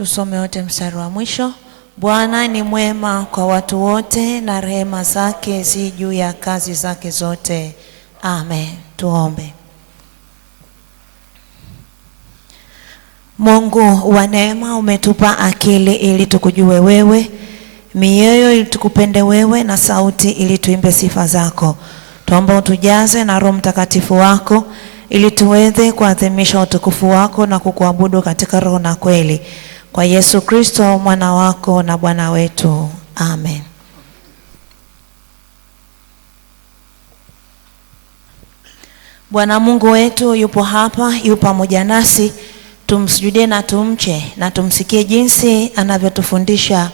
Tusome wote mstari wa mwisho. Bwana ni mwema kwa watu wote na rehema zake zi juu ya kazi zake zote. Amen. Tuombe. Mungu wa neema, umetupa akili ili tukujue wewe, mioyo ili tukupende wewe, na sauti ili tuimbe sifa zako. Tuomba utujaze na Roho Mtakatifu wako ili tuweze kuadhimisha utukufu wako na kukuabudu katika roho na kweli. Kwa Yesu Kristo mwana wako na Bwana wetu. Amen. Bwana Mungu wetu yupo hapa, yupo pamoja nasi. Tumsujudie na tumche na tumsikie jinsi anavyotufundisha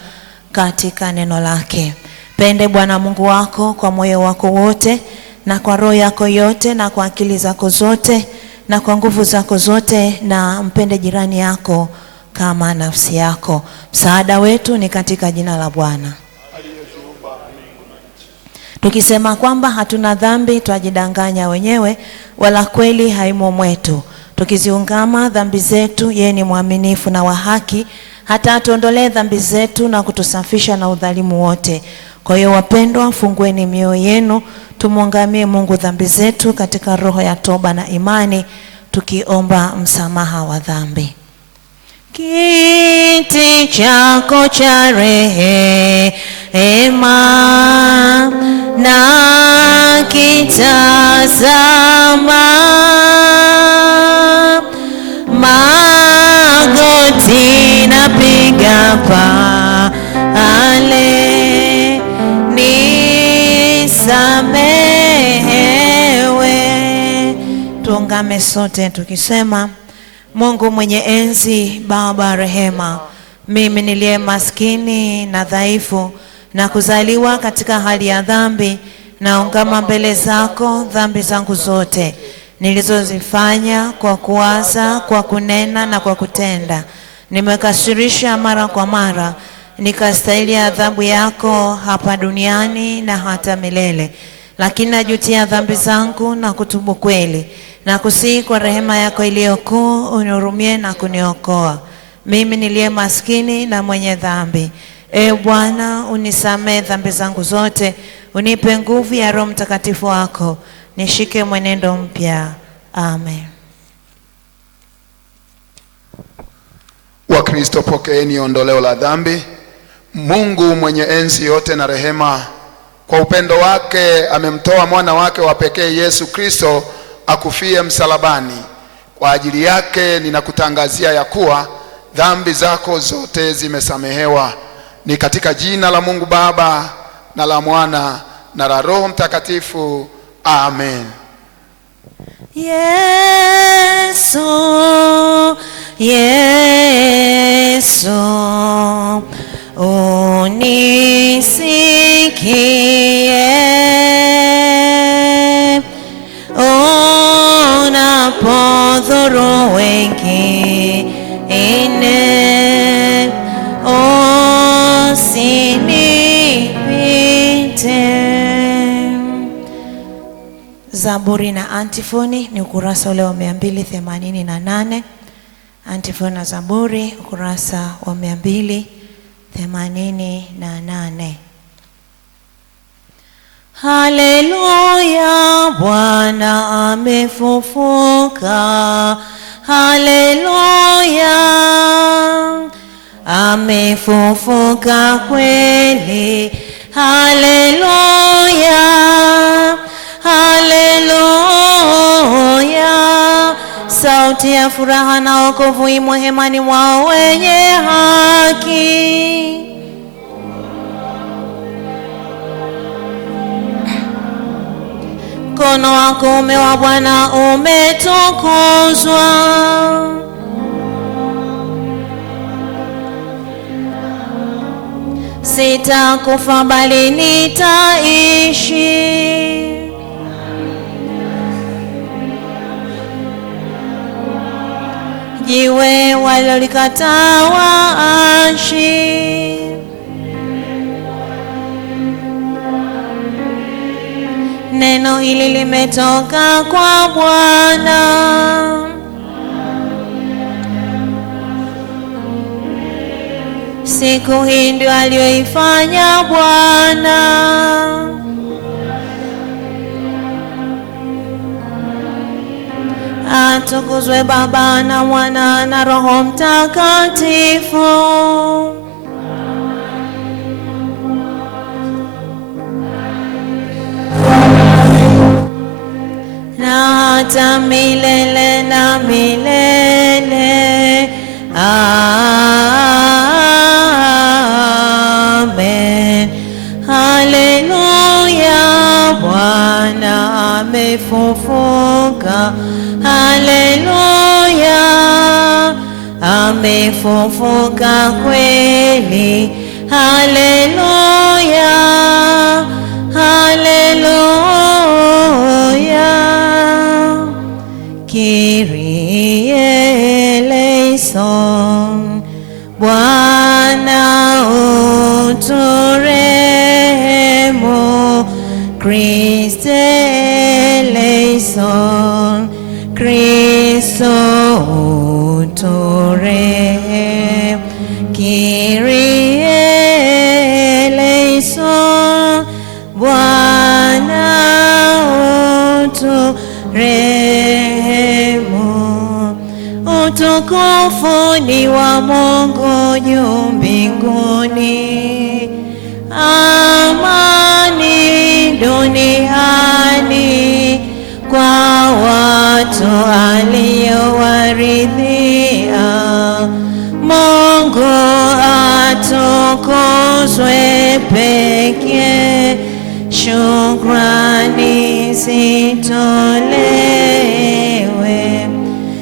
katika neno lake. Pende Bwana Mungu wako kwa moyo wako wote na kwa roho yako yote na kwa akili zako zote na kwa nguvu zako zote, na mpende jirani yako kama nafsi yako. Msaada wetu ni katika jina la Bwana. Tukisema kwamba hatuna dhambi twajidanganya wenyewe, wala kweli haimo mwetu. Tukiziungama dhambi zetu, yeye ni mwaminifu na wa haki hata atuondolee dhambi zetu na kutusafisha na udhalimu wote. Kwa hiyo wapendwa, fungueni mioyo yenu, tumuungamie Mungu dhambi zetu katika roho ya toba na imani, tukiomba msamaha wa dhambi. Kiti chako cha rehema na kitazama, magoti napiga pale, nisamehewe. Tuungame sote tukisema: Mungu mwenye enzi, Baba rehema, mimi niliye maskini na dhaifu na kuzaliwa katika hali ya dhambi, naungama mbele zako dhambi zangu zote nilizozifanya kwa kuwaza, kwa kunena na kwa kutenda. Nimekasirisha mara kwa mara, nikastahili adhabu yako hapa duniani na hata milele. Lakini najutia dhambi zangu na kutubu kweli, na kusihi kwa rehema yako iliyokuu unihurumie na kuniokoa mimi niliye maskini na mwenye dhambi. Ee Bwana, unisamehe dhambi zangu zote, unipe nguvu ya Roho Mtakatifu wako, nishike mwenendo mpya. Amen. Wakristo, pokeeni ondoleo la dhambi. Mungu mwenye enzi yote na rehema, kwa upendo wake amemtoa mwana wake wa pekee Yesu Kristo akufie msalabani. Kwa ajili yake ninakutangazia ya kuwa dhambi zako zote zimesamehewa. Ni katika jina la Mungu Baba na la Mwana na la Roho Mtakatifu. Amen. Yesu, Yesu, unisikie unapodhuru wengine, usinipite. Zaburi na antifoni ni ukurasa ule wa 288. Antifoni na Zaburi ukurasa wa 288. Haleluya, Bwana amefufuka. Haleluya, amefufuka kweli. Haleluya, haleluya. Sauti ya furaha na wokovu imo hemani mwao wenye haki. Mkono wa kuume wa Bwana umetukuzwa. Sitakufa bali nitaishi. Jiwe walilolikataa waashi. Neno hili limetoka kwa Bwana. siku hii ndio aliyoifanya Bwana. Atukuzwe Baba na Mwana na Roho Mtakatifu. Na hata milele na milele. Amen. Haleluya, Bwana amefufuka. Haleluya, amefufuka kweli. Haleluya, haleluya. Kyrie eleison, Bwana uturehemu. Christe eleison, Kristo uturehemu. Kyrie eleison, Bwana uturehemu. Utukufu ni wa Mungu juu mbinguni, amani duniani kwa watu aliowaridhia. Mungu atukuzwe pekee, shukrani zitolewe,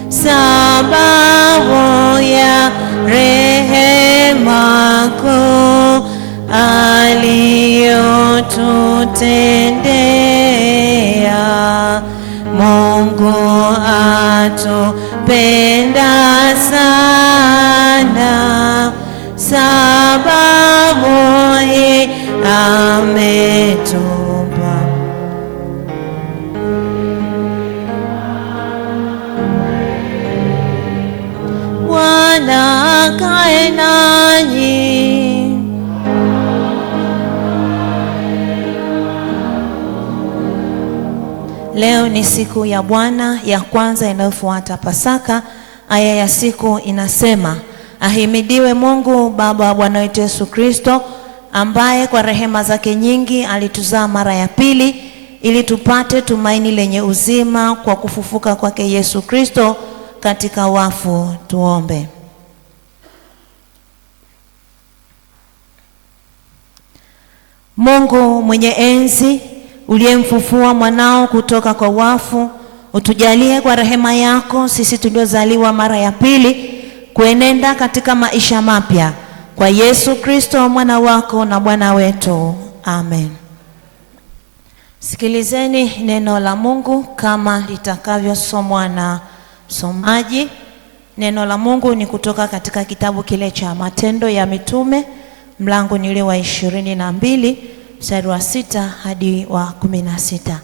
sababu ya rehema kuu aliyotutendea. Mungu atupenda sana, sababu hii ametupa. Bwana akae nanyi. Leo ni siku ya Bwana ya kwanza inayofuata Pasaka. Aya ya siku inasema, ahimidiwe Mungu Baba wa Bwana wetu Yesu Kristo, ambaye kwa rehema zake nyingi alituzaa mara ya pili, ili tupate tumaini lenye uzima kwa kufufuka kwake Yesu Kristo katika wafu. Tuombe. Mungu mwenye enzi, uliyemfufua mwanao kutoka kwa wafu, utujalie kwa rehema yako sisi tuliozaliwa mara ya pili kuenenda katika maisha mapya kwa Yesu Kristo mwana wako na Bwana wetu. Amen. Sikilizeni neno la Mungu kama litakavyosomwa na msomaji. Neno la Mungu ni kutoka katika kitabu kile cha Matendo ya Mitume, mlango ni ule wa 22 mstari wa 6 hadi wa 16.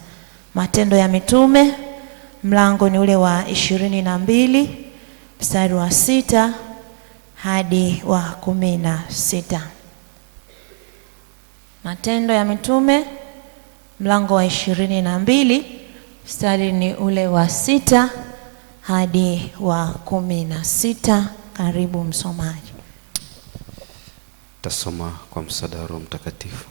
Matendo ya Mitume mlango ni ule wa 22 mstari wa 6 hadi wa 16. Matendo ya Mitume mlango wa 22 mstari ni ule wa 6 hadi wa 16. Karibu msomaji. Tasoma kwa msaada wa Roho Mtakatifu.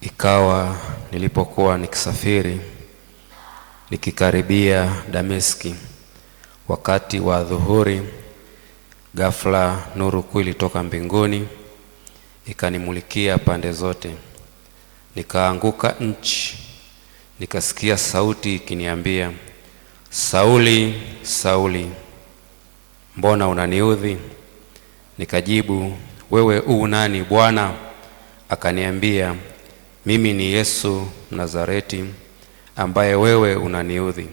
Ikawa nilipokuwa nikisafiri nikikaribia Dameski wakati wa dhuhuri, ghafla nuru kuu ilitoka mbinguni ikanimulikia pande zote. Nikaanguka nchi, nikasikia sauti ikiniambia, Sauli, Sauli, mbona unaniudhi? Nikajibu, wewe nani Bwana? Akaniambia, mimi ni Yesu Mnazareti ambaye wewe unaniudhi.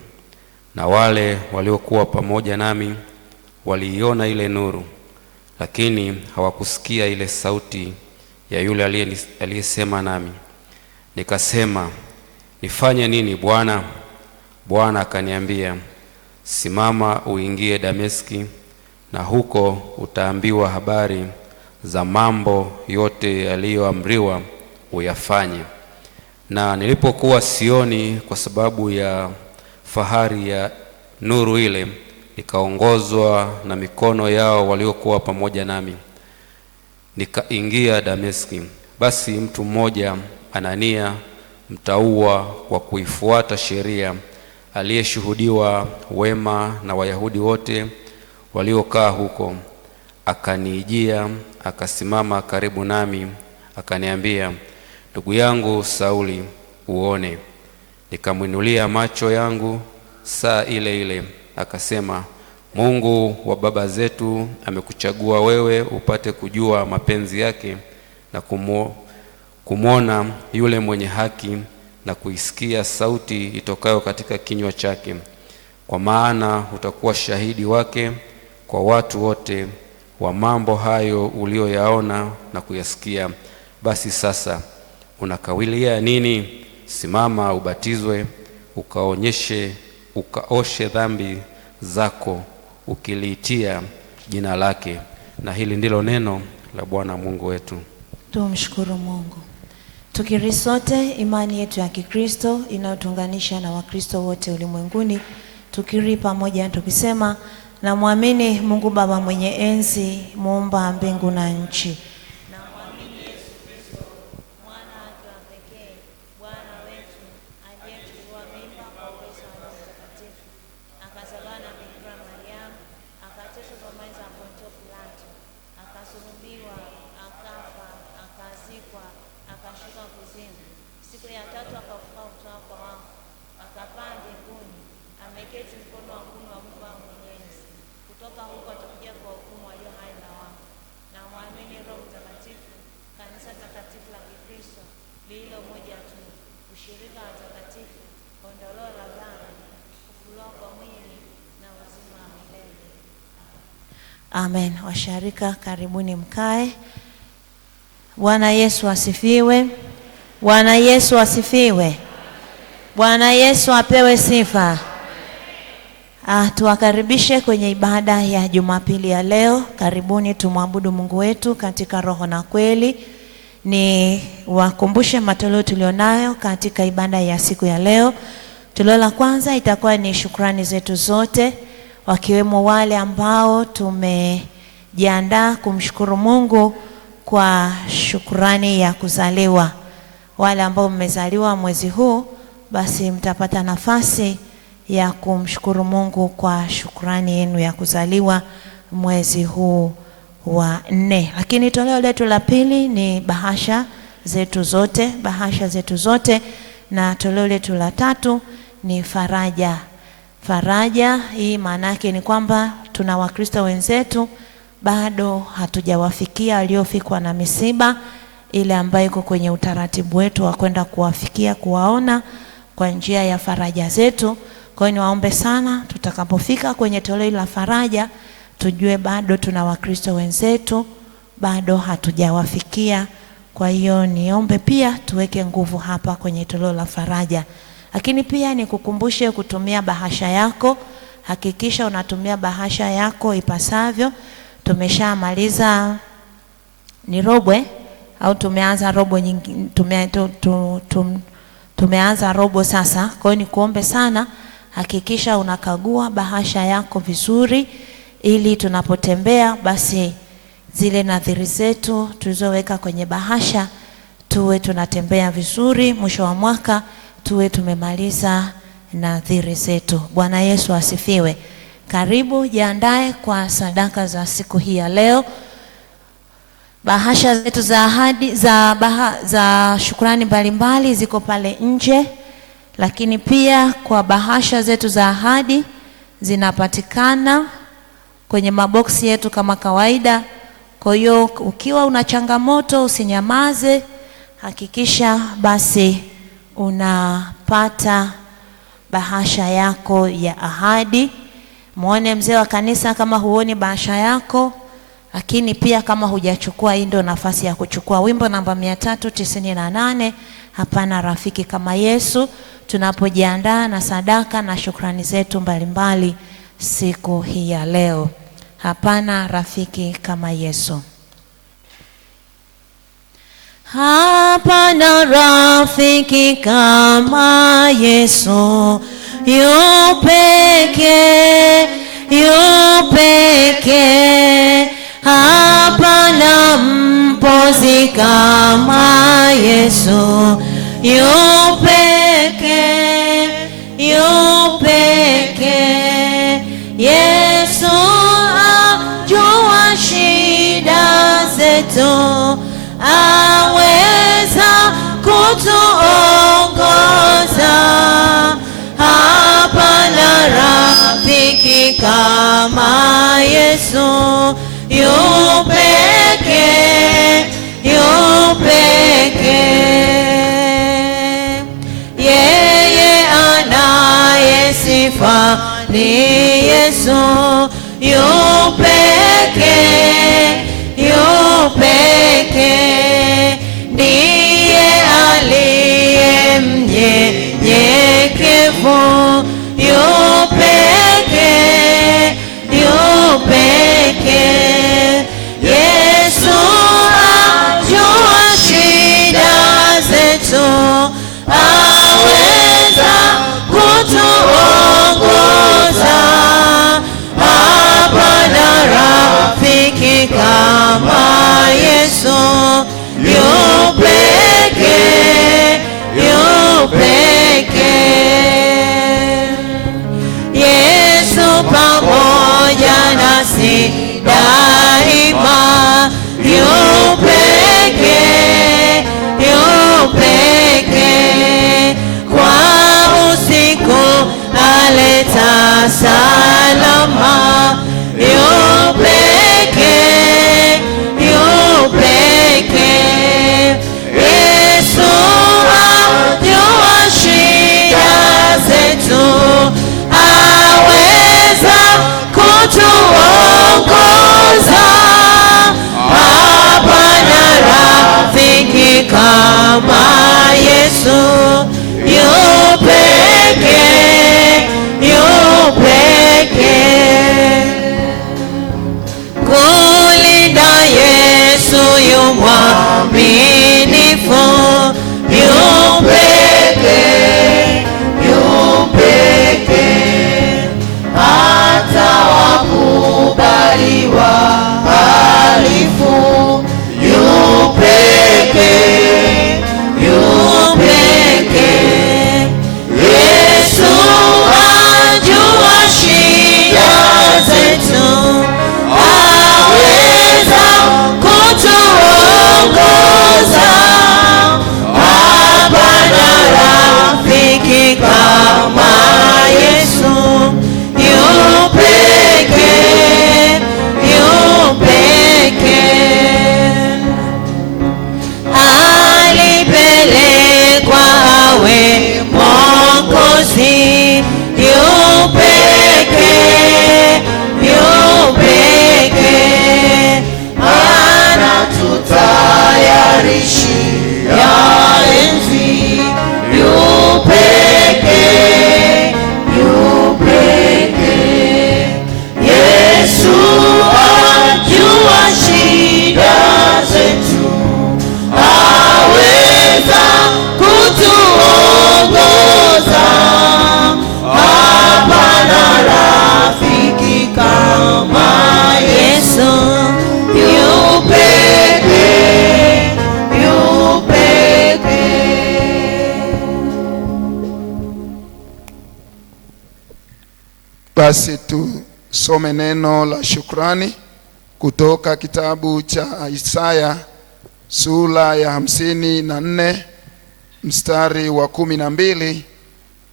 Na wale waliokuwa pamoja nami waliiona ile nuru, lakini hawakusikia ile sauti ya yule aliyesema nami. Nikasema, nifanye nini Bwana? Bwana akaniambia, simama uingie Dameski, na huko utaambiwa habari za mambo yote yaliyoamriwa uyafanye. Na nilipokuwa sioni kwa sababu ya fahari ya nuru ile, nikaongozwa na mikono yao waliokuwa pamoja nami, nikaingia Dameski. Basi mtu mmoja, Anania, mtauwa kwa kuifuata sheria, aliyeshuhudiwa wema na Wayahudi wote waliokaa huko, akanijia, akasimama karibu nami, akaniambia, ndugu yangu Sauli, uone. Nikamwinulia macho yangu saa ile ile, akasema, Mungu wa baba zetu amekuchagua wewe upate kujua mapenzi yake na kumwona yule mwenye haki na kuisikia sauti itokayo katika kinywa chake, kwa maana utakuwa shahidi wake kwa watu wote wa mambo hayo ulioyaona na kuyasikia. Basi sasa unakawilia nini? Simama, ubatizwe, ukaoshe dhambi zako, ukiliitia jina lake. Na hili ndilo neno la Bwana Mungu wetu. Tumshukuru Mungu. Tukiri sote imani yetu ya Kikristo inayotuunganisha na Wakristo wote ulimwenguni. Tukiri pamoja tukisema, na muamini Mungu Baba mwenye enzi, muumba mbingu na nchi. Na muamini Yesu Kristo, mwana wake wa pekee, Bwana wetu, aliyechukuliwa mimba kwa uwezo wa Roho Mtakatifu, akazaliwa na Bikira Mariamu, akateswa kwa mauti ya Pontio Pilato, akasulubiwa, akafa, akazikwa, akashuka kuzimu. Siku ya tatu akafufuka kutoka kwa wafu, akapaa mbinguni, ameketi mkono wa kuume wa Mungu Mwenyezi. Kutoka huko atakuja kwa hukumu walio hai na wafu. Na muamini Roho Mtakatifu, kanisa takatifu la Kikristo lililo moja tu, ushirika wa takatifu, ondoleo la dhambi, kufufuliwa kwa mwili na uzima wa milele. Amen. Washarika, karibuni mkae. Bwana Yesu asifiwe. Bwana Yesu asifiwe. Bwana Yesu apewe sifa. Tuwakaribishe kwenye ibada ya Jumapili ya leo. Karibuni tumwabudu Mungu wetu katika roho na kweli. Ni wakumbushe matoleo tulionayo katika ibada ya siku ya leo. Toleo la kwanza itakuwa ni shukrani zetu zote, wakiwemo wale ambao tumejiandaa kumshukuru Mungu kwa shukrani ya kuzaliwa. Wale ambao mmezaliwa mwezi huu, basi mtapata nafasi ya kumshukuru Mungu kwa shukrani yenu ya kuzaliwa mwezi huu wa 4. Lakini toleo letu la pili ni bahasha zetu zote, na toleo letu la tatu ni faraja. Faraja hii maana yake ni kwamba tuna Wakristo wenzetu bado hatujawafikia, waliofikwa na misiba ile ambayo iko kwenye utaratibu wetu wa kwenda kuwafikia, kuwaona kwa njia ya faraja zetu. Kwa hiyo niwaombe sana, tutakapofika kwenye toleo la faraja, tujue bado tuna Wakristo wenzetu bado hatujawafikia. Kwa hiyo niombe pia tuweke nguvu hapa kwenye toleo la faraja. Lakini pia nikukumbushe kutumia bahasha yako. Hakikisha unatumia bahasha yako ipasavyo. Tumeshamaliza ni robo au tumeanza robo nyingine, tumeanza robo sasa. Kwa hiyo nikuombe sana, hakikisha unakagua bahasha yako vizuri, ili tunapotembea basi zile nadhiri zetu tulizoweka kwenye bahasha tuwe tunatembea vizuri, mwisho wa mwaka tuwe tumemaliza nadhiri zetu. Bwana Yesu asifiwe. Karibu, jiandae kwa sadaka za siku hii ya leo. Bahasha zetu za ahadi za shukrani mbalimbali ziko pale nje, lakini pia kwa bahasha zetu za ahadi zinapatikana kwenye maboksi yetu kama kawaida. Kwa hiyo ukiwa una changamoto usinyamaze, hakikisha basi unapata bahasha yako ya ahadi. Muone mzee wa kanisa kama huoni bahasha yako, lakini pia kama hujachukua, hii ndio nafasi ya kuchukua. Wimbo namba 398, hapana rafiki kama Yesu, tunapojiandaa na sadaka na shukrani zetu mbalimbali siku hii ya leo. Hapana rafiki kama Yesu. Hapana rafiki kama Yesu, yu pekee, yu pekee. Hapana mpozi kama Yesu, yu pekee, yu pekee. Yesu ajua shida zetu, aweza kutuongoza. Hapana rafiki kama Yesu, yu pekee, yu pekee. Yeye anaye sifa ni Yesu, yu pekee, yu pekee. Ndiye aliye mnyenyekevu, yu pekee, yu pekee. Yesu ajua shida zetu, aweza kutuongoza. Hapana rafiki kama Yesu, yu pekee, yu pekee. Yesu pamoja nasi daima, yu pekee, yu pekee. Kwa usiku aleta salama, yu pekee, yu pekee. Yesu ajua shida zetu, aweza kutuongoza. Hapana rafiki kama Yesu, yu pekee, yu pekee. Kulinda Yesu yu mwaminifu, yu pekee, yu pekee. Hata wakubali wahalifu, yu pekee, yu pekee. Yesu ajua shida zetu, aweza kutuongoza. Hapana rafiki kama Yesu, yu pekee, yu pekee. Alipelekwa awe Mwokozi, yu pekee, yu pekee. Anatutayarishia enzi, yu pekee, yu pekee. Yesu ajua shida zetu, aweza kutuongoza. Hapana rafiki kama Yesu, yu pekee, yu pekee. Basi tusome neno la shukrani kutoka kitabu cha Isaya sura ya 54 mstari wa 12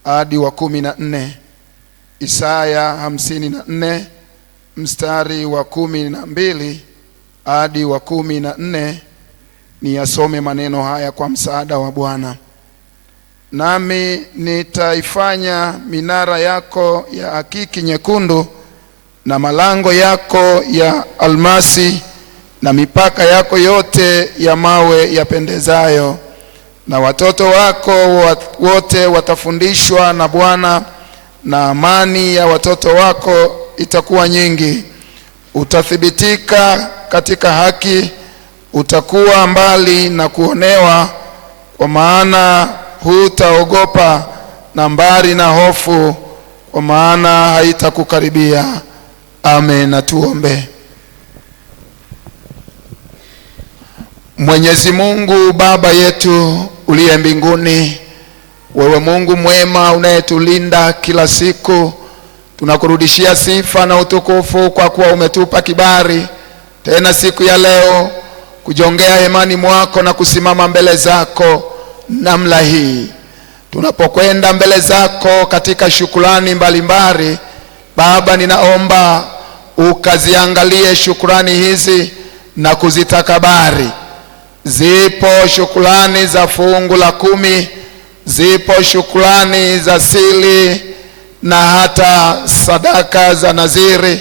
hadi wa 14. Isaya 54 mstari wa 12 hadi wa 14. Niyasome maneno haya kwa msaada wa Bwana. Nami nitaifanya minara yako ya akiki nyekundu, na malango yako ya almasi, na mipaka yako yote ya mawe yapendezayo. Na watoto wako wote watafundishwa na Bwana, na amani ya watoto wako itakuwa nyingi. utathibitika katika haki, utakuwa mbali na kuonewa, kwa maana hutaogopa, na mbali na hofu, kwa maana haitakukaribia. Amen. Na tuombe. Mwenyezi Mungu Baba yetu uliye mbinguni, wewe Mungu mwema unayetulinda kila siku, tunakurudishia sifa na utukufu kwa kuwa umetupa kibali tena siku ya leo kujongea hemani mwako na kusimama mbele zako namna hii. Tunapokwenda mbele zako katika shukrani mbalimbali, Baba, ninaomba ukaziangalie shukrani hizi na kuzitakabari. Zipo shukrani za fungu la 10, zipo shukrani za siri na hata sadaka za naziri,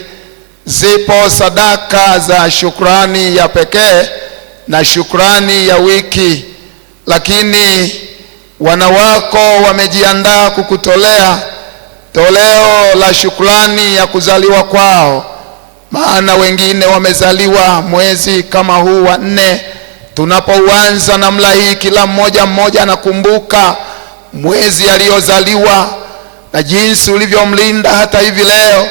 zipo sadaka za shukrani ya pekee na shukrani ya wiki. Lakini wana wako wamejiandaa kukutolea toleo la shukrani ya kuzaliwa kwao, maana wengine wamezaliwa mwezi kama huu wa 4. Tunapouanza namna hii, kila mmoja anakumbuka mwezi aliyozaliwa na jinsi ulivyomlinda hata hivi leo,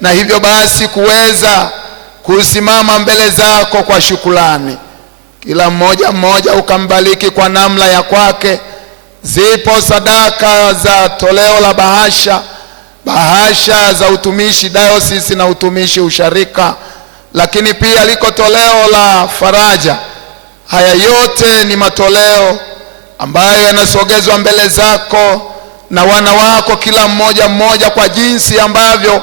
na hivyo basi kuweza kusimama mbele zako kwa shukrani. Kila mmoja ukambariki kwa namna ya kwake. Zipo sadaka za toleo la bahasha za utumishi diocese na utumishi usharika, lakini pia liko toleo la faraja. Haya yote ni matoleo ambayo yanasogezwa mbele zako na wana wako, kila mmoja kwa jinsi ambavyo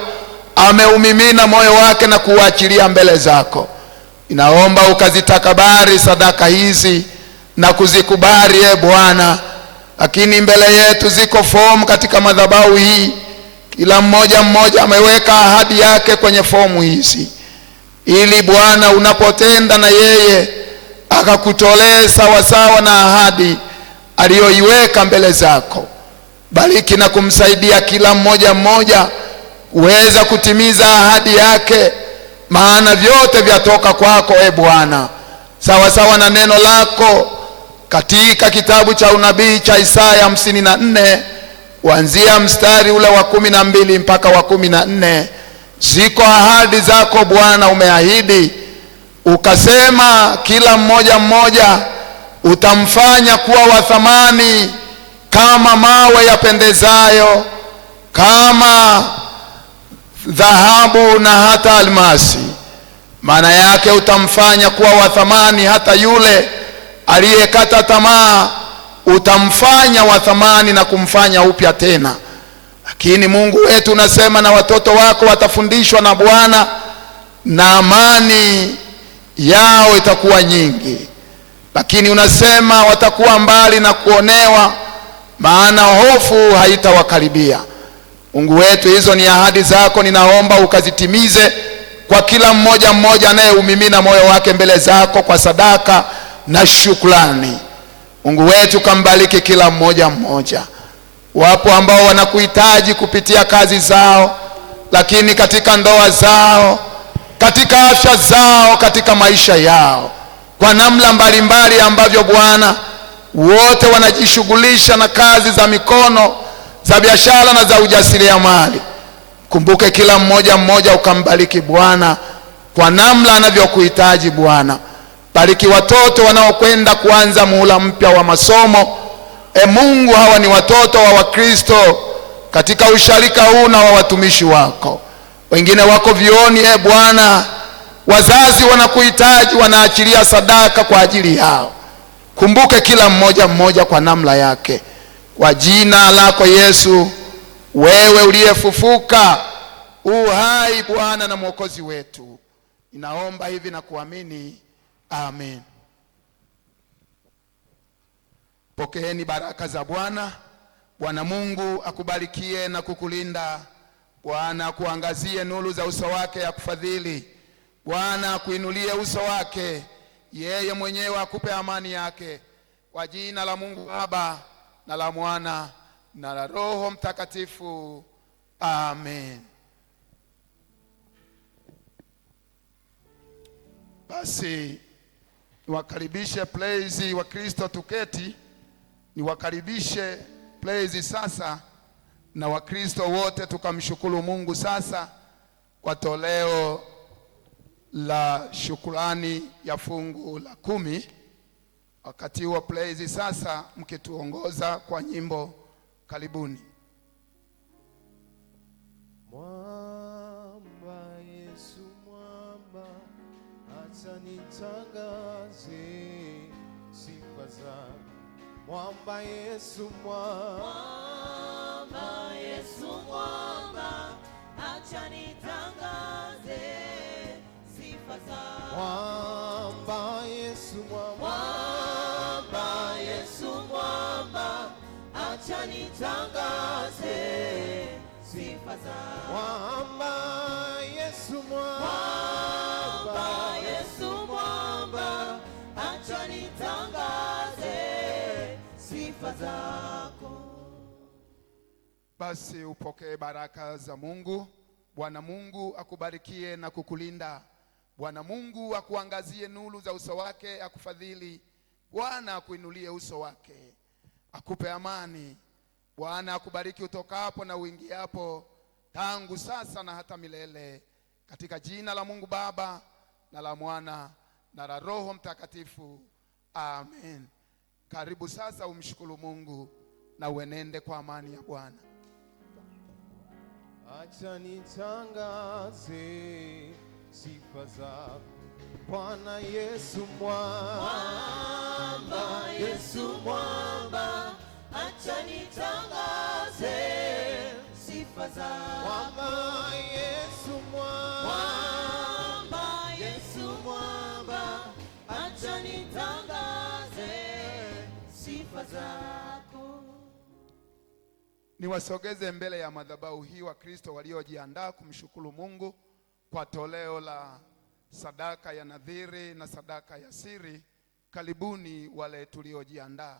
ameumimina moyo wake na kuachilia mbele zako. Inaomba ukazitakabari sadaka hizi na kuzikubali, Bwana. Lakini mbele yetu ziko fomu katika madhabahu hii, kila mmoja ameweka ahadi yake kwenye fomu hizi, ili Bwana unapotenda na yeye akakutolee sawasawa na ahadi aliyoiweka mbele zako. Bariki na kumsaidia kila mmoja kuweza kutimiza ahadi yake, maana vyote vyatoka kwako, Bwana, sawasawa na neno lako katika kitabu cha unabii cha Isaya 54 kuanzia mstari ule wa 12 mpaka wa 14. Ziko ahadi zako Bwana, umeahidi ukasema kila mmoja utamfanya kuwa wa thamani kama mawe yapendezayo, kama dhahabu na hata almasi. Maana yake utamfanya kuwa wa thamani, hata yule aliyekata tamaa utamfanya wa thamani na kumfanya upya tena. Lakini Mungu wetu unasema na watoto wako watafundishwa na Bwana, na amani yao itakuwa nyingi. Lakini unasema watakuwa mbali na kuonewa, maana hofu haitawakaribia. Mungu wetu, hizo ni ahadi zako, ninaomba ukazitimize kwa kila mmoja anayeumimina moyo wake mbele zako kwa sadaka na shukrani. Mungu wetu, kambariki kila mmoja. Wapo ambao wanakuhitaji kupitia kazi zao, lakini katika ndoa zao, katika afya zao, katika maisha yao, kwa namna mbalimbali ambavyo Bwana wote wanajishughulisha na kazi za mikono, za biashara na za ujasiriamali. Kumbuke kila mmoja ukambariki Bwana kwa namna anavyokuhitaji Bwana. Bariki watoto wanaokwenda kuanza muhula mpya wa masomo. Mungu, hawa ni watoto wa Wakristo katika usharika huu na wa watumishi wako. Wengine wako vioni, Bwana, wazazi wanakuhitaji, wanaachilia sadaka kwa ajili yao. Kumbuke kila mmoja kwa namna yake. Kwa jina lako Yesu, wewe uliyefufuka uhai, Bwana na Mwokozi wetu, ninaomba hivi na kuamini. Amen. Pokeeni baraka za Bwana. Bwana Mungu akubarikie na kukulinda. Bwana akuangazie nuru za uso wake akufadhili. Bwana akuinulie uso wake, yeye mwenyewe akupe amani yake. Kwa jina la Mungu Baba na la Mwana na la Roho Mtakatifu. Amen. Basi niwakaribishe praise wa Kristo tuketi, niwakaribishe praise sasa, na Wakristo wote tukamshukuru Mungu sasa kwa toleo la shukrani ya fungu la 10. Wakati wa praise sasa, mkituongoza kwa nyimbo, karibuni. Mwamba Yesu mwamba, acha nitangaze sifa zako. Mwamba Yesu Mwamba Yesu mwamba, acha nitangaze sifa zako. Mwamba Yesu mwamba, Mwamba Yesu mwamba, acha nitangaze sifa zako. Mwamba Yesu mwamba, Mwamba Yesu mwamba, acha nitangaze sifa zako. Basi upokee baraka za Mungu. Bwana Mungu akubarikie na kukulinda. Bwana Mungu akuangazie nuru za uso wake, akufadhili. Bwana akuinulie uso wake, akupe amani. Bwana akubariki utokapo na uingiapo, tangu sasa na hata milele. Katika jina la Mungu Baba na la Mwana na la Roho Mtakatifu. Amen. Karibu sasa umshukuru Mungu na uenende kwa amani ya Bwana. acha nitangaze sifa zako. Bwana Yesu Mwamba Yesu mwamba, acha nitangaze sifa zako. Mwamba Yesu Mwamba Yesu mwamba, acha nitangaze sifa zako. Niwasogeze mbele ya madhabahu hii Wakristo waliojiandaa kumshukuru Mungu kwa toleo la sadaka ya nadhiri na sadaka ya siri. Karibuni wale tuliojiandaa.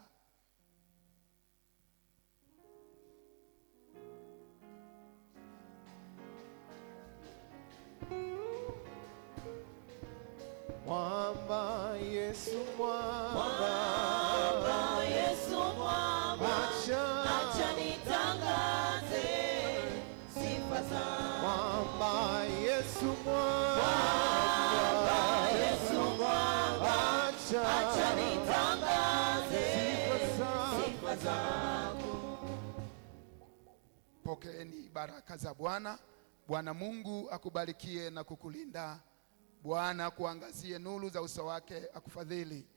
Mwamba Yesu mwamba, Mwamba Yesu mwamba, acha nitangaze sifa zako. Mwamba Yesu mwamba, Mwamba Yesu mwamba, acha nitangaze sifa zako. Pokeeni baraka za Bwana. Bwana Mungu akubarikie na kukulinda. Bwana akuangazie nuru za uso wake, akufadhili.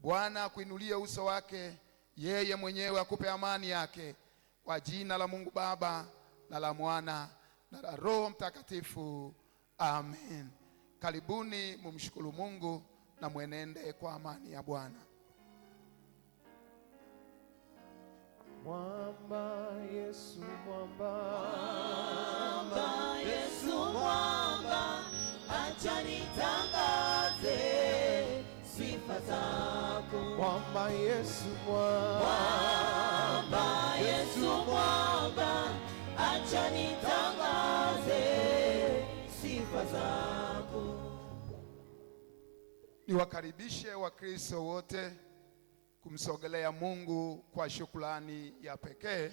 Bwana akuinulie uso wake, yeye mwenyewe akupe amani yake. Kwa jina la Mungu Baba na la Mwana na la Roho Mtakatifu. Amen. Karibuni mumshukuru Mungu na mwenende kwa amani ya Bwana. Mwamba Yesu mwamba, Mwamba Yesu mwamba, acha nitangaze sifa zako. Mwamba Yesu mwamba, Mwamba Yesu mwamba, acha nitangaze sifa zako. Niwakaribishe Wakristo wote kumsogelea Mungu kwa shukrani ya pekee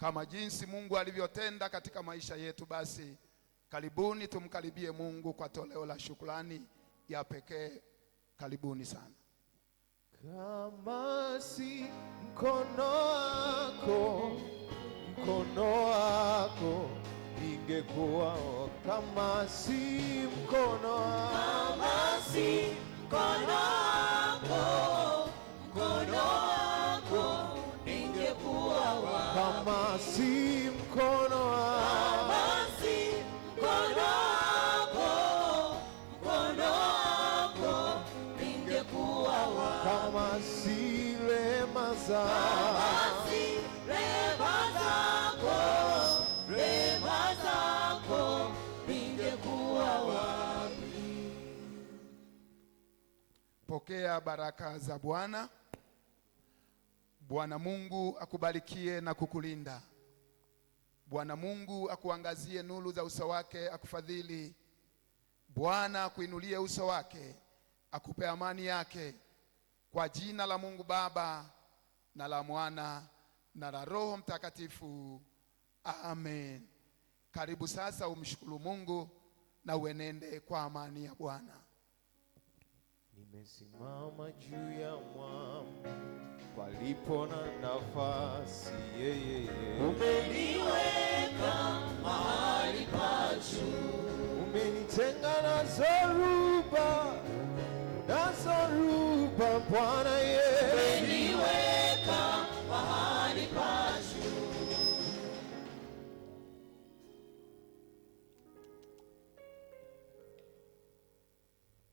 kama jinsi Mungu alivyotenda katika maisha yetu. Basi karibuni tumkaribie Mungu kwa toleo la shukrani ya pekee. Karibuni sana. kama si mkono wako ingekuwa, kama si mkono wako, Kama si mkono wako, ningekuwa wapi? kama si mkono wako, Kama si mkono wako, ningekuwa wapi? kama si rehema zako, Kama si rehema zako, ningekuwa wapi? Pokea baraka za Bwana. Bwana Mungu akubarikie na kukulinda. Bwana Mungu akuangazie nuru za uso wake, akufadhili. Bwana akuinulie uso wake, akupe amani yake, kwa jina la Mungu Baba na la Mwana na la Roho Mtakatifu. Amen. Karibu sasa umshukuru Mungu na uenende kwa amani ya Bwana. Nimesimama juu ya mwamba palipo na nafasi, yeye umeniweka mahali pa juu, umenitenga na zoruba Bwana, yeye umeniweka mahali pa juu.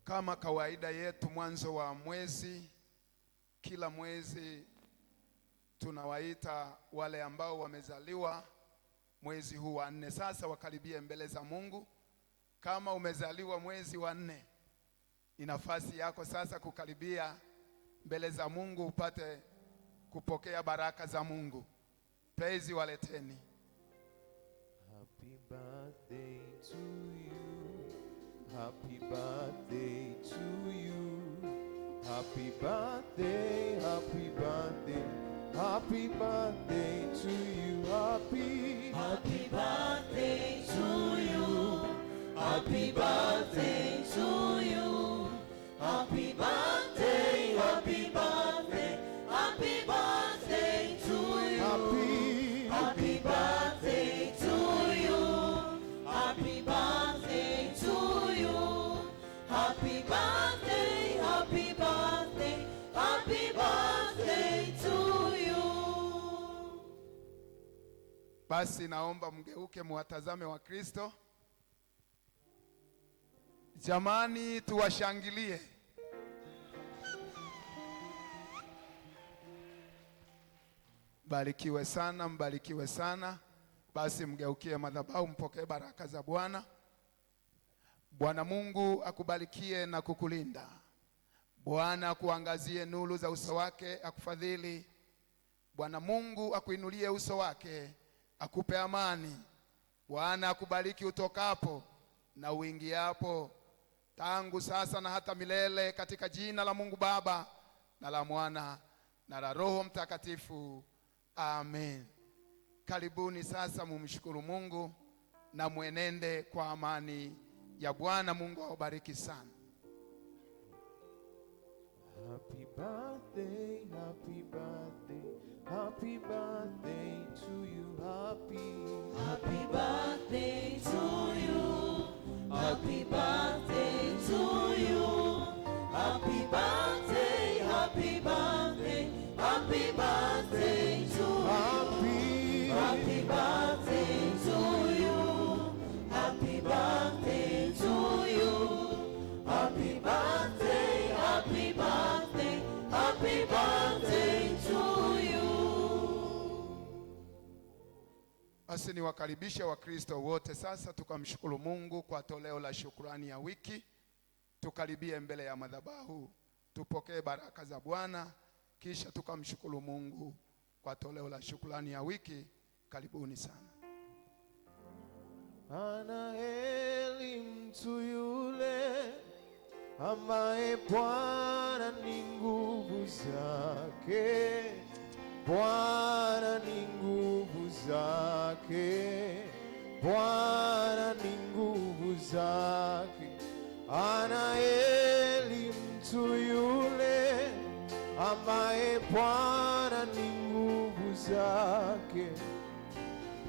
Kama kawaida yetu mwanzo wa mwezi, kila mwezi tunawaita wale ambao wamezaliwa mwezi huu wa 4 sasa wakaribie mbele za Mungu. Kama umezaliwa mwezi wa 4, ni nafasi yako sasa kukaribia mbele za Mungu upate kupokea baraka za Mungu. Praise waleteni. Happy birthday to you. Happy birthday to you. Happy birthday, happy birthday. Happy birthday to you. Happy birthday to you. Happy birthday to you. Happy birthday, happy birthday. Happy birthday to you. Happy birthday to you. Happy birthday to you. Happy birthday, happy birthday. Happy birthday to you. Basi naomba mgeuke muwatazame wa Kristo. Jamani, tuwashangilie. Barikiwe sana, mbarikiwe sana. Basi mgeukie madhabahu mpokee baraka za Bwana. Bwana Mungu akubarikie na kukulinda. Bwana akuangazie nuru za uso wake akufadhili. Bwana Mungu akuinulie uso wake akupe amani. Bwana akubariki utokapo na uingiapo, tangu sasa na hata milele, katika jina la Mungu Baba na la Mwana na la Roho Mtakatifu. Amen. Karibuni sasa mumshukuru Mungu na mwenende kwa amani ya Bwana. Mungu awabariki sana. Happy birthday, happy birthday, happy birthday to you. Happy birthday to you. Happy birthday to you. Happy birthday, happy birthday. Happy birthday to you. Happy birthday to you. Happy birthday to you. Happy birthday, happy birthday. Happy birthday to you. Basi niwakaribishe Wakristo wote sasa tukamshukuru Mungu kwa toleo la shukrani ya wiki. Tukaribie mbele ya madhabahu tupokee baraka za Bwana, kisha tukamshukuru Mungu kwa toleo la shukrani ya wiki. Karibuni sana. Anaheri mtu yule ambaye Bwana ni nguvu zake. Bwana ni nguvu zake. Bwana ni nguvu zake. Anaheri mtu yule ambaye Bwana ni nguvu zake.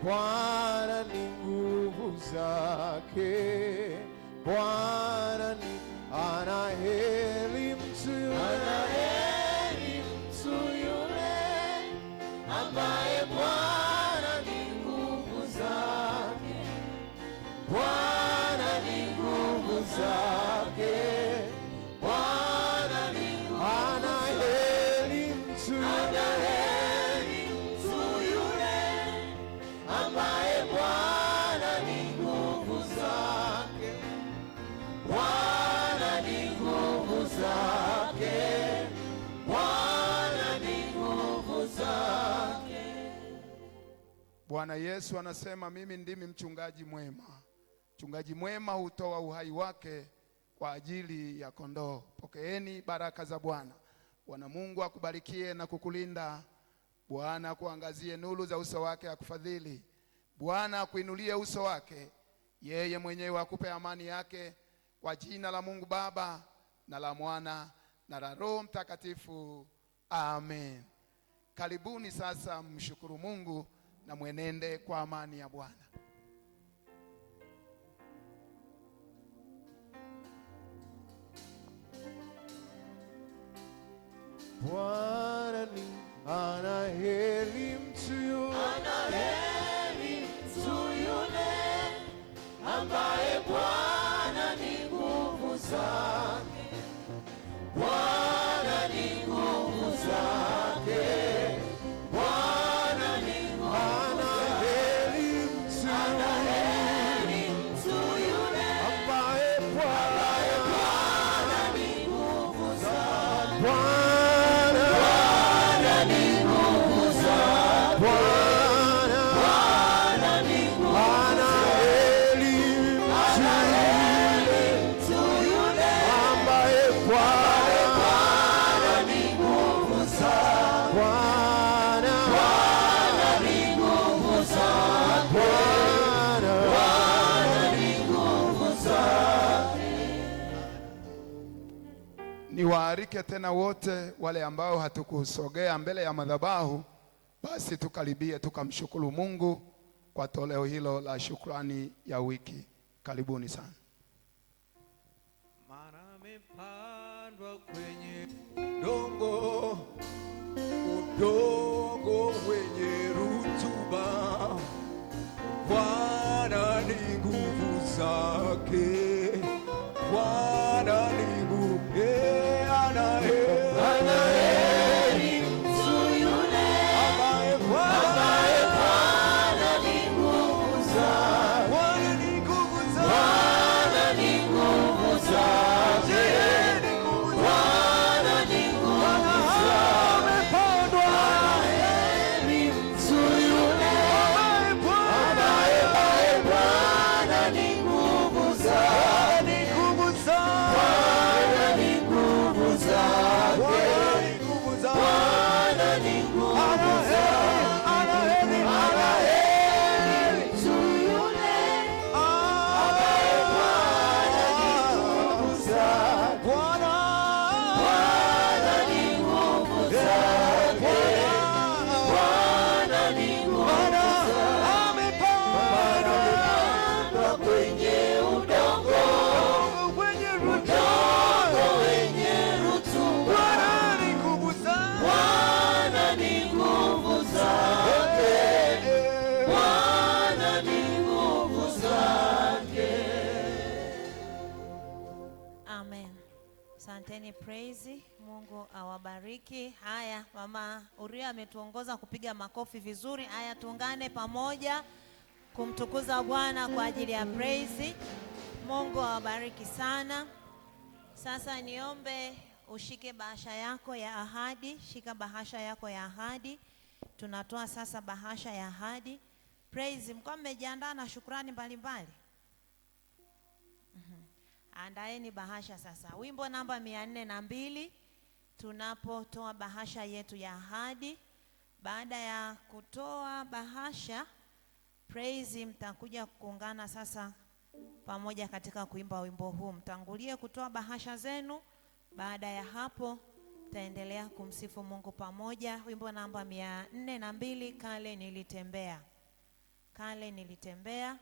Bwana ni nguvu zake. Bwana ni anaheri mtu yule, Anaheri mtu yule ambaye Bwana ni nguvu zake. Bwana ni nguvu zake. Bwana ni nguvu anaheri mtu yule, Anaheri mtu yule ambaye Bwana ni nguvu zake. Bwana ni nguvu zake. Bwana ni nguvu zake. Bwana Yesu anasema, mimi ndimi mchungaji mwema. Mchungaji mwema hutoa uhai wake kwa ajili ya kondoo. Pokeeni baraka za Bwana. Bwana Mungu akubarikie na kukulinda. Bwana akuangazie nuru za uso wake akufadhili. Bwana akuinulie uso wake, yeye mwenyewe akupe amani yake, kwa jina la Mungu Baba na la Mwana na la Roho Mtakatifu. Amen. Karibuni sasa mshukuru Mungu na mwenende kwa amani ya Bwana. Bwana ni anaheri mtu yule, Anaheri mtu yule ambaye Bwana ni nguvu zake. Bwana ni nguvu zake. Bwana ni nguvu anaheri mtu Anaheri mtu yule ambaye Bwana ni nguvu zake. Bwana Bwana ni nguvu zake. Bwana Bwana ni nguvu anaheri mtu yule ambaye Bwana ni nguvu zake. Bwana Bwana ni nguvu zake. Bwana ni nguvu zake. Niwaalike tena wote wale ambao hatukusogea mbele ya madhabahu, basi tukaribie tukamshukuru Mungu kwa toleo hilo la shukrani ya wiki. Karibuni sana. Maana amepandwa kwenye udongo wenye rutuba. Bwana ni nguvu zake. Bwana ni nguvu, Anaheri mtu yule ambaye Bwana ni nguvu zake. Bwana ni nguvu zake. Bwana ni nguvu zake. Bwana ni nguvu zake. Anaheri mtu yule ambaye Bwana ni nguvu zake. Bwana ni nguvu zake. Bwana ni nguvu zake. Anaheri mtu yule ambaye Bwana ni nguvu zake. Bwana ni nguvu zake. Bwana ni nguvu zake. Amepandwa kwenye udongo wenye rutuba. Bwana ni nguvu zake. Bwana ni nguvu zake. Amen. Asanteni, praise Mungu awabariki. Haya, Mama Uria ametuongoza kupiga makofi vizuri. Haya, tuungane pamoja kumtukuza Bwana kwa ajili ya praise. Mungu awabariki sana. Sasa niombe ushike bahasha yako ya ahadi. Shika bahasha yako ya ahadi. Tunatoa sasa bahasha ya ahadi. Praise, mko mmejiandaa na shukrani mbalimbali? Andaeni bahasha sasa. Wimbo namba 402 tunapotoa bahasha yetu ya ahadi. Baada ya kutoa bahasha, praise, mtakuja kuungana sasa pamoja katika kuimba wimbo huu. Mtangulie kutoa bahasha zenu. Baada ya hapo taendelea kumsifu Mungu pamoja. Wimbo namba 402, kale nilitembea. Kale nilitembea.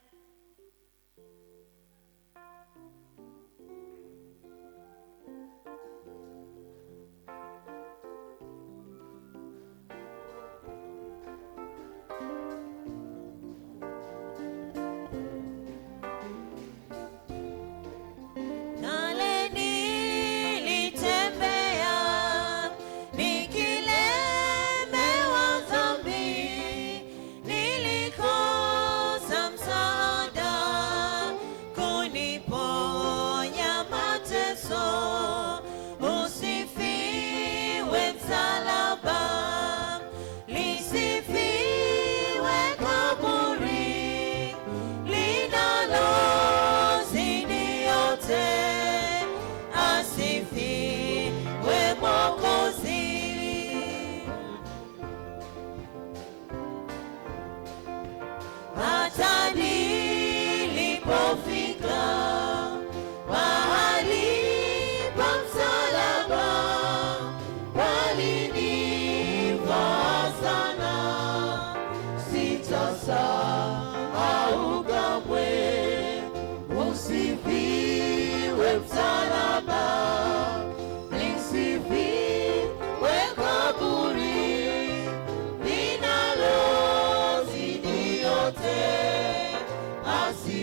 Kale nilitembea nikilemewa dhambi, nilikosa msaada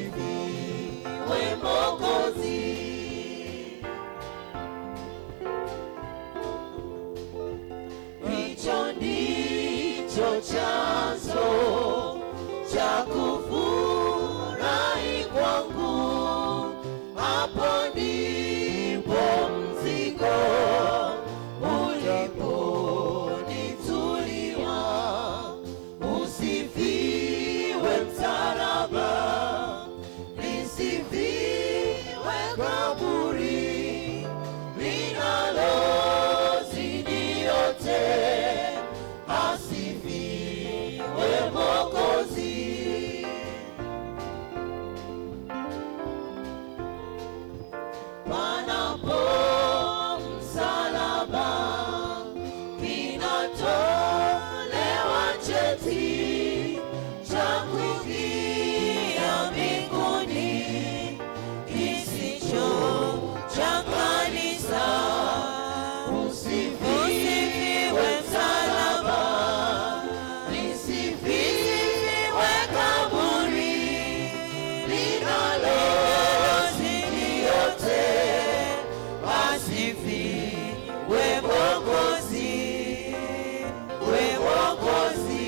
asifiwe Mwokozi. Hicho ndicho chanzo cha kufurahi kwangu, hapo ndipo mzigo uliponitulia. Usifiwe msalaba, lisifiwe kaburi linalozidi yote, asifiwe Mwokozi. Panapo msalaba kinatolewa cheti cha kuingia mbinguni, kisicho cha kanisa. Usifiwe msalaba, lisifiwe kaburi linalozidi yote, asifiwe Mwokozi, we Mwokozi.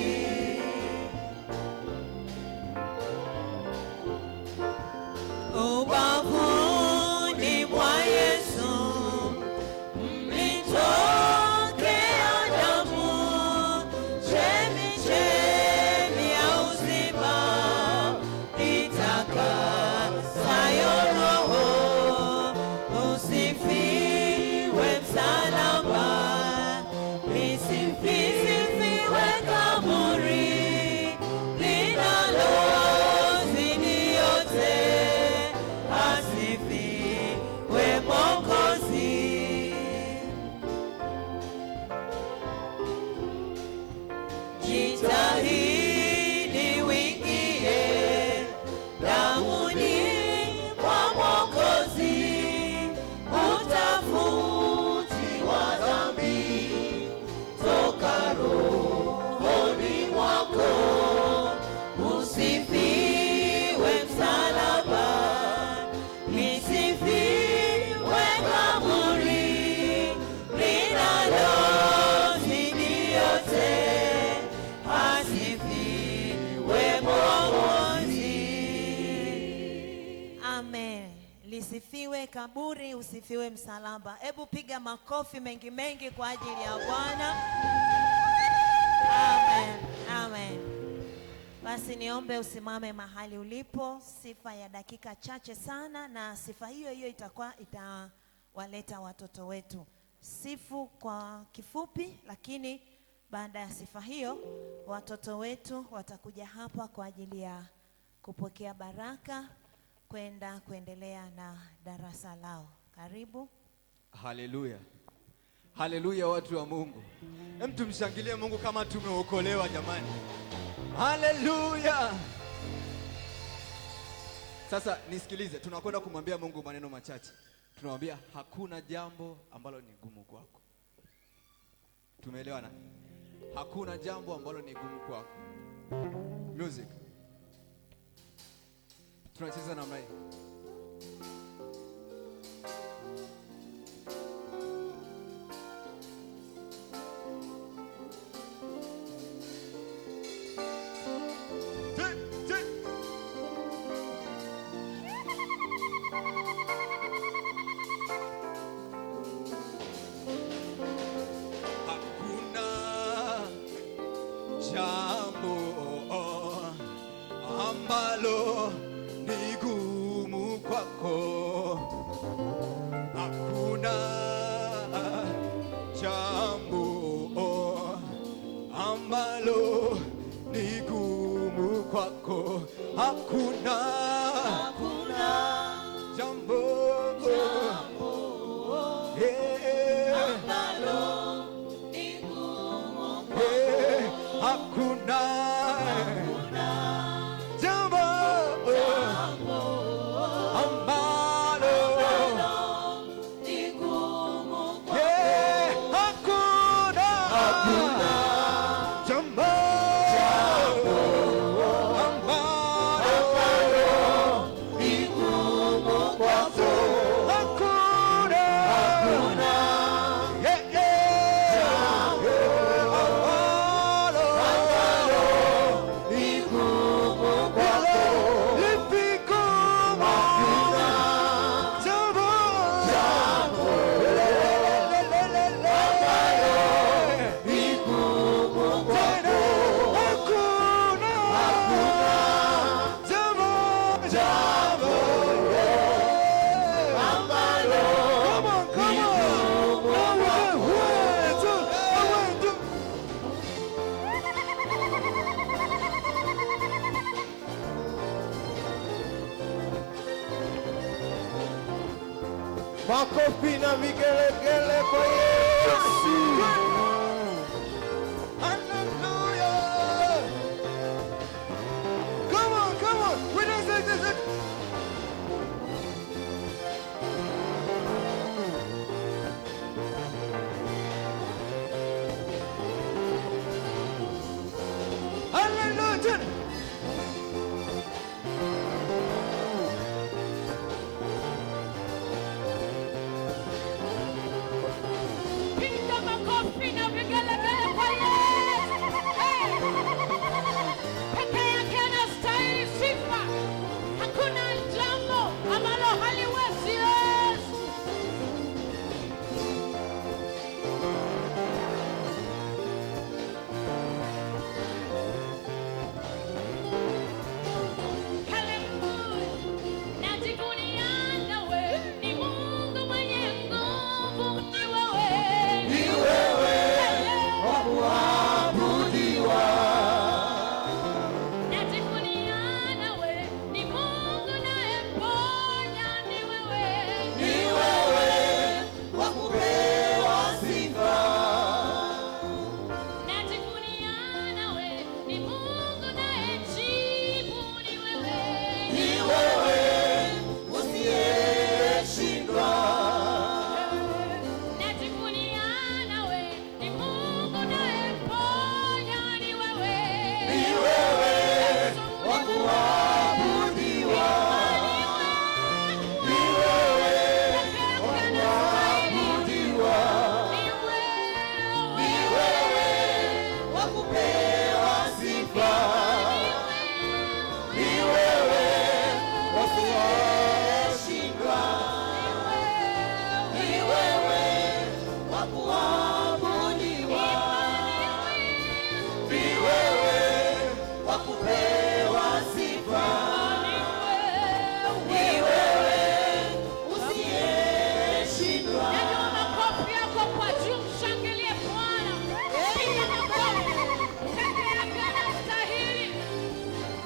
Ubavuni mwa Yesu mlitokea damu, chemichemi ya uzima itakasayo roho. Usifiwe msalaba, lisifiwe kaburi linalozidi yote, asifiwe Mwokozi. Jitahidi uingie dauni mwa Mwokozi, utafutiwa dhambi toka rohoni mwako. Usifiwe msalaba, lisifiwe kaburi linalozidi yote, asifiwe Mwokozi. Amen. Lisifiwe kaburi, usifiwe msalaba. Hebu piga makofi mengi mengi kwa ajili ya Bwana. Amen. Amen. Basi niombe usimame mahali ulipo, sifa ya dakika chache sana, na sifa hiyo hiyo itawaleta watoto wetu. Sifu kwa kifupi, lakini baada ya sifa hiyo watoto wetu watakuja hapa kwa ajili ya kupokea baraka, kuendelea na darasa lao. Karibu. Haleluya, haleluya watu wa Mungu. Hem, tumshangilie Mungu kama tumeokolewa jamani. Haleluya. Sasa nisikilize, tunakwenda kumwambia Mungu maneno machache. Tunamwambia hakuna jambo ambalo ni gumu kwako. Tumeelewana? Hakuna jambo ambalo ni gumu kwako. Music. Tunacheza namna hii. Jambo ambalo ni gumu jambo ambalo Come on. One, two. makofi na vigelegele kwa Yesu. Hallelujah. Come on. We don't say this. Hallelujah. Piga makofi na vigelegele kwa Yesu. Peke yake anastahili sifa. Hakuna jambo ambalo haliwezi Yesu. Hallelujah. Najivunia nawe, ni Mungu mwenye nguvu, ni wewe. Ni wewe wa kuabudiwa. Najivunia nawe, ni Mungu nayeponya, ni wewe. Ni wewe wa kupewa sifa. Najivunia nawe, ni Mungu nayejibu, ni wewe. Ni wewe usiyeshindwa. Najivunia nawe, ni Mungu nayeponya, ni wewe. Ni wewe wa kuabudiwa. Ni wewe wa kuabudiwa. Ni wewe wa kupewa sifa. Ni wewe wa kushindwa. Ni wewe wa kuabudiwa. Ni wewe wa kupewa sifa. Ni wewe usiyeshindwa. Nyanyua makofi yako kwa juu, mshangilie Bwana. Piga makofi. Peke yake anastahili.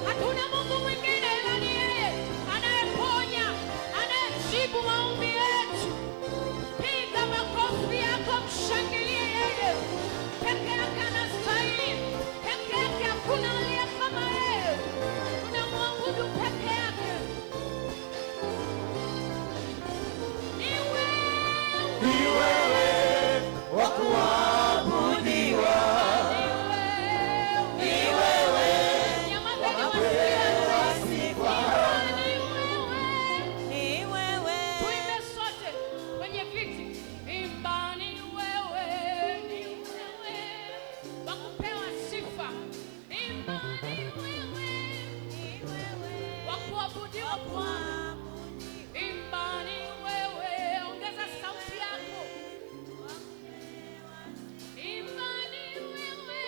Hatuna Mungu mwingine ila ni yeye, anayeponya, anayejibu maombi yetu. Piga makofi yako, mshangilie yeye. Peke yake anastahili. Peke yake hakuna aliye kama yeye. Tunamwabudu peke yake. Ni Ni wewe wa kuabudiwa. Ni wewe wa kupewa sifa. Tuimbe sote kwenye viti. Imba ni wewe wa kupewa sifa. Imba ni wewe wa kuabudiwa Bwana. Imba ni wewe, ongeza sauti yako. Imba ni wewe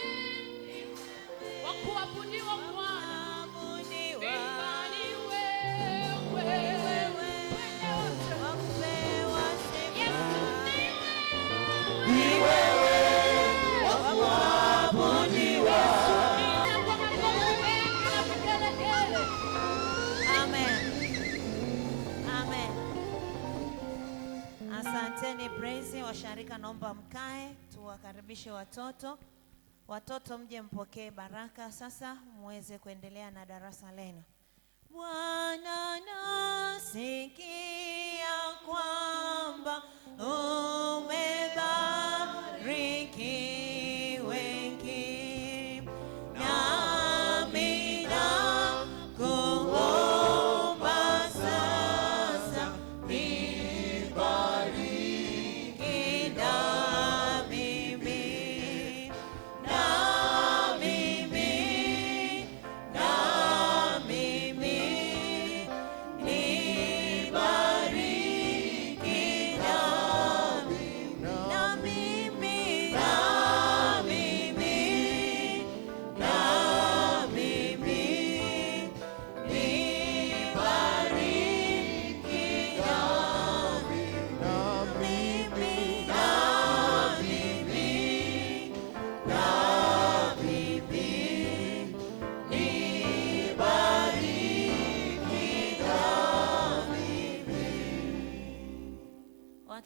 wa kuabudiwa Bwana. Imba ni wewe. Twende wote. Yesu Ni wewe wa kuabudiwa. Nina kwa makofi mengi na vigelegele. Amen. Asanteni praise washarika, naomba mkae tuwakaribishe watoto. Watoto mje mpokee baraka sasa muweze kuendelea na darasa lenu. Bwana nasikia kwamba umebariki wengi, nami nakuomba sasa nibariki na mimi, na mimi, na mimi,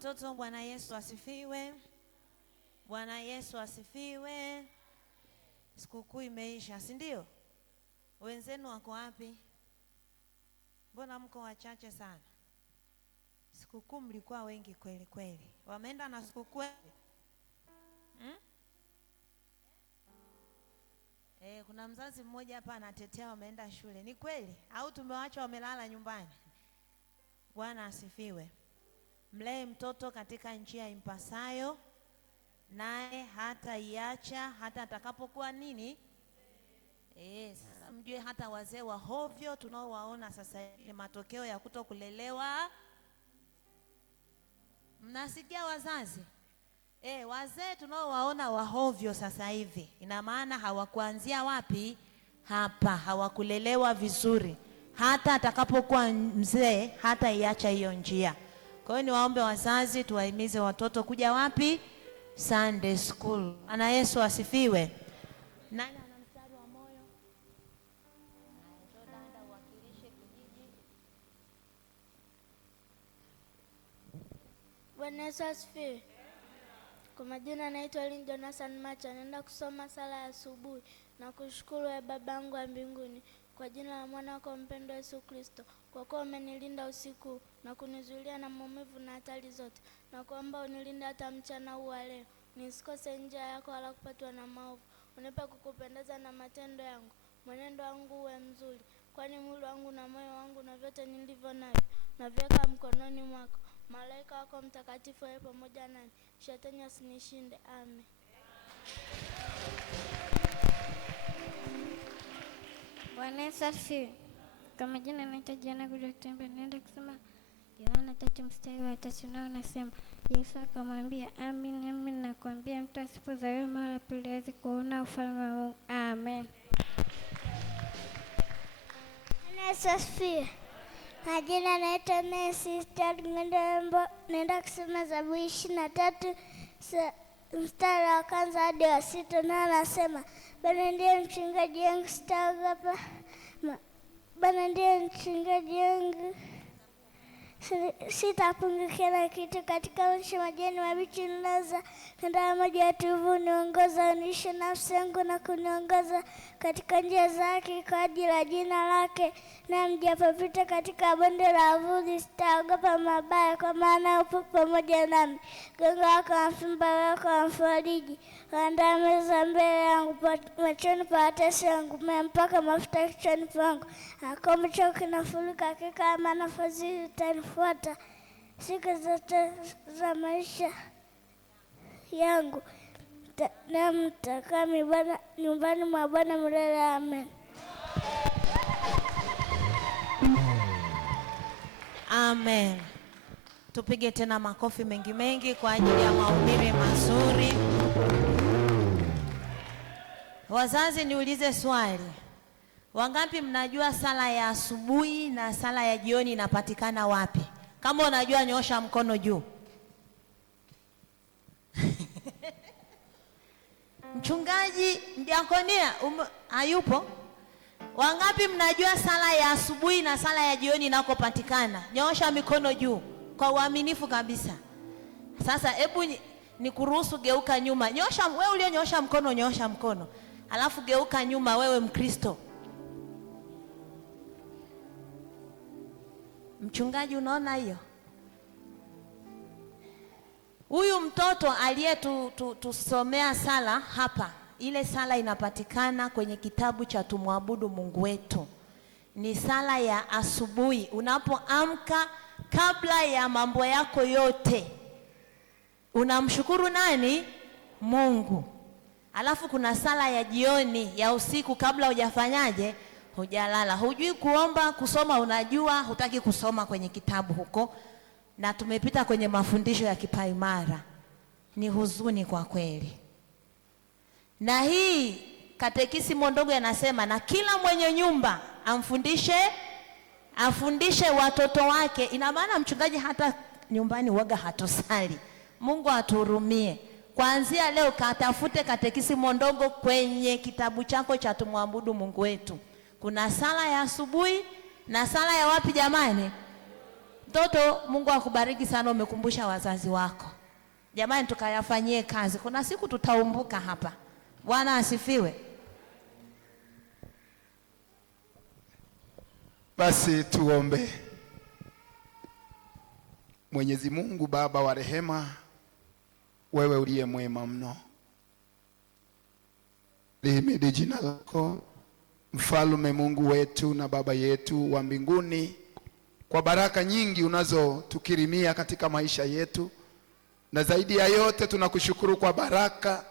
Watoto, Bwana Yesu asifiwe. Bwana Yesu asifiwe. Sikukuu imeisha, si ndio? Wenzenu wako wapi? Mbona mko wachache sana? Sikukuu mlikuwa wengi kweli kweli. Wameenda na sikukuu? Kuna mzazi mmoja hapa anatetea wameenda shule. Ni kweli au tumewacha wamelala nyumbani? Bwana asifiwe. Mlee mtoto katika njia impasayo, naye hata iacha hata atakapokuwa nini? Sasa mjue hata wazee wa hovyo tunaowaona sasa ni matokeo ya kutokulelewa. Mnasikia wazazi? Wazee tunaowaona wa hovyo sasa hivi, ina maana hawakuanzia wapi? Hapa, hawakulelewa vizuri. Hata atakapokuwa mzee hata iacha hiyo njia. Kwa hiyo niwaombe wazazi tuwahimize watoto kuja wapi? Sunday school. Ana Yesu asifiwe. Nani ana mstari wa moyo? Njoo dada uwakilishe kijiji. Bwana Yesu asifiwe. Kwa majina naitwa Lynn Jonathan Macha, naenda kusoma sala ya asubuhi na kushukuru wewe Baba yangu wa mbinguni kwa jina la mwana wako mpendwa Yesu Kristo, kwa kuwa umenilinda usiku na kunizuilia na maumivu na hatari zote, na kuomba unilinde hata mchana huu wa leo, nisikose njia yako wala kupatwa na maovu. Unipe kukupendeza na matendo yangu, mwenendo wangu uwe mzuri, kwani mwili wangu na moyo wangu na vyote nilivyo navyo naviweka mkononi mwako. Malaika wako mtakatifu wawe pamoja nami, shetani asinishinde. Amen. Bwana Yesu asifiwe. Kwa majina naitwa Jana kuja kutembea, naenda kusema Yohana 3 mstari wa 3 nao nasema, Yesu akamwambia, amin amin nakwambia, mtu asipozaliwa mara pili hawezi kuona ufalme wa Mungu. Amen. Bwana Yesu asifiwe. Majina naitwa Messi Stad naenda kusema Zaburi 23 mstari wa kwanza hadi wa 6 na anasema, Bwana ndiye mchungaji wangu sitaogopa. Bwana ndiye mchungaji wangu sitapungukiwa na kitu. Katika nchi majani mabichi nilaza, kando ya maji ya tulivu niongoza. Unilisha nafsi yangu na kuniongoza katika njia zake kwa ajili ya jina lake. Na mjapopita katika bonde la uvuli sitaogopa mabaya, kwa maana upo pamoja nami. Gongo wako na fimbo yako wanifariji. Waandaa meza mbele yangu machoni pa watesi wangu. Umempaka mafuta kichwani pangu, na kikombe chako kinafurika. Hakika amani na fadhili zitanifuata siku zote za maisha yangu, na mtakaa nyumbani mwa Bwana milele. Amen. Amen. Tupige tena makofi mengi mengi kwa ajili ya mahubiri mazuri. Wazazi, niulize swali. Wangapi mnajua sala ya asubuhi na sala ya jioni inapatikana wapi? Kama unajua nyosha mkono juu. Mchungaji, diakonia hayupo? Wangapi mnajua sala ya asubuhi na sala ya jioni inakopatikana? Nyosha mikono juu kwa uaminifu kabisa. Sasa hebu nikuruhusu geuka nyuma. Nyosha wewe ulionyosha mkono, nyosha mkono. Alafu geuka nyuma wewe Mkristo. Mchungaji, unaona hiyo? Huyu mtoto aliyetusomea sala hapa, ile sala inapatikana kwenye kitabu cha Tumwabudu Mungu Wetu. Ni sala ya asubuhi unapoamka, kabla ya mambo yako yote. Unamshukuru nani? Mungu. Alafu kuna sala ya jioni ya usiku kabla hujafanyaje? Hujalala. Hujui kuomba, kusoma unajua, hutaki kusoma kwenye kitabu huko. Na tumepita kwenye mafundisho ya kipaimara. Ni huzuni kwa kweli. Na hii katekisimu ndogo yanasema, na kila mwenye nyumba afundishe watoto wake. Ina maana mchungaji hata nyumbani waga hatusali. Mungu atuhurumie. Kuanzia leo katafute katekisimu ndogo kwenye kitabu chako cha Tumwabudu Mungu Wetu. Kuna sala ya asubuhi na sala ya wapi jamani? Mtoto, Mungu akubariki sana, umekumbusha wazazi wako. Jamani, tukayafanyie kazi. Kuna siku tutaumbuka hapa. Bwana asifiwe. Basi tuombe. Mwenyezi Mungu Baba wa rehema, wewe uliye mwema mno, lihimidi jina lako, Mfalme Mungu wetu na Baba yetu wa mbinguni, kwa baraka nyingi unazotukirimia katika maisha yetu, na zaidi ya yote tunakushukuru kwa baraka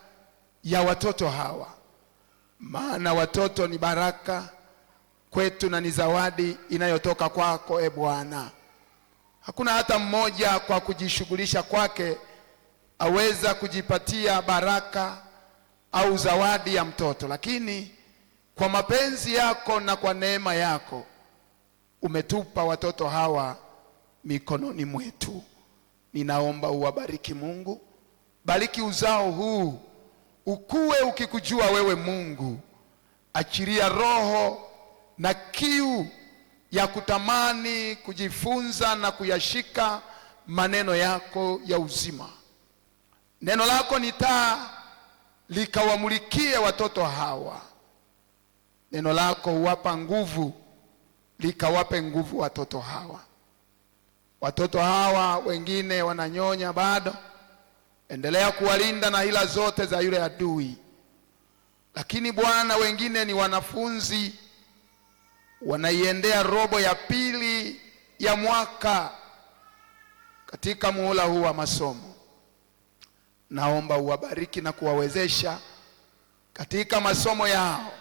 ya watoto hawa, maana watoto ni baraka kwetu na ni zawadi inayotoka kwako, e Bwana. Hakuna hata mmoja kwa kujishughulisha kwake aweza kujipatia baraka au zawadi ya mtoto, lakini kwa mapenzi yako na kwa neema yako umetupa watoto hawa mikononi mwetu. Ninaomba uwabariki Mungu, bariki uzao huu, ukue ukikujua wewe Mungu. Achilia roho na kiu ya kutamani kujifunza na kuyashika maneno yako ya uzima. Neno lako ni taa, likawamulikie watoto hawa. Neno lako huwapa nguvu, likawape nguvu watoto hawa. Watoto hawa wengine wananyonya bado, endelea kuwalinda na hila zote za yule adui. Lakini Bwana, wengine ni wanafunzi, wanaiendea robo ya pili ya mwaka katika muhula huu wa masomo. Naomba uwabariki na kuwawezesha katika masomo yao.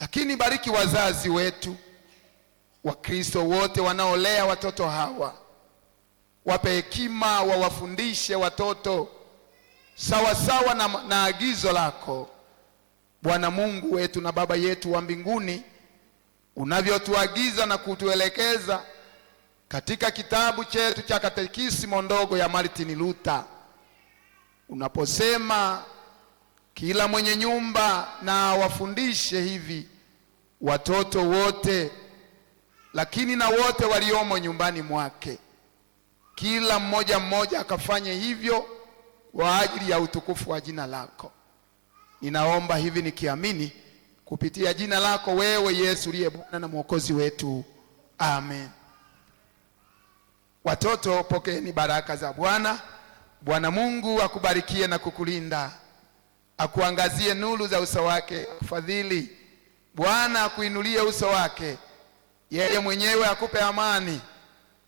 Lakini bariki wazazi wetu, Wakristo wote wanaolea watoto hawa, wape hekima, wawafundishe watoto sawa sawa na agizo lako, Bwana Mungu wetu na Baba yetu wa mbinguni, unavyotuagiza na kutuelekeza katika kitabu chetu cha katekisimo ndogo ya Martin Luther, unaposema kila mwenye nyumba na wafundishe hivi watoto wote, lakini na wote waliomo nyumbani mwake, kila mmoja mmoja akafanye hivyo kwa ajili ya utukufu wa jina lako. Ninaomba hivi nikiamini kupitia jina lako wewe Yesu uliye Bwana na Mwokozi wetu, amen. Watoto, pokeeni baraka za Bwana. Bwana Mungu akubarikie na kukulinda, akuangazie nuru za uso wake, akufadhili. Bwana akuinulie uso wake, yeye mwenyewe akupe amani.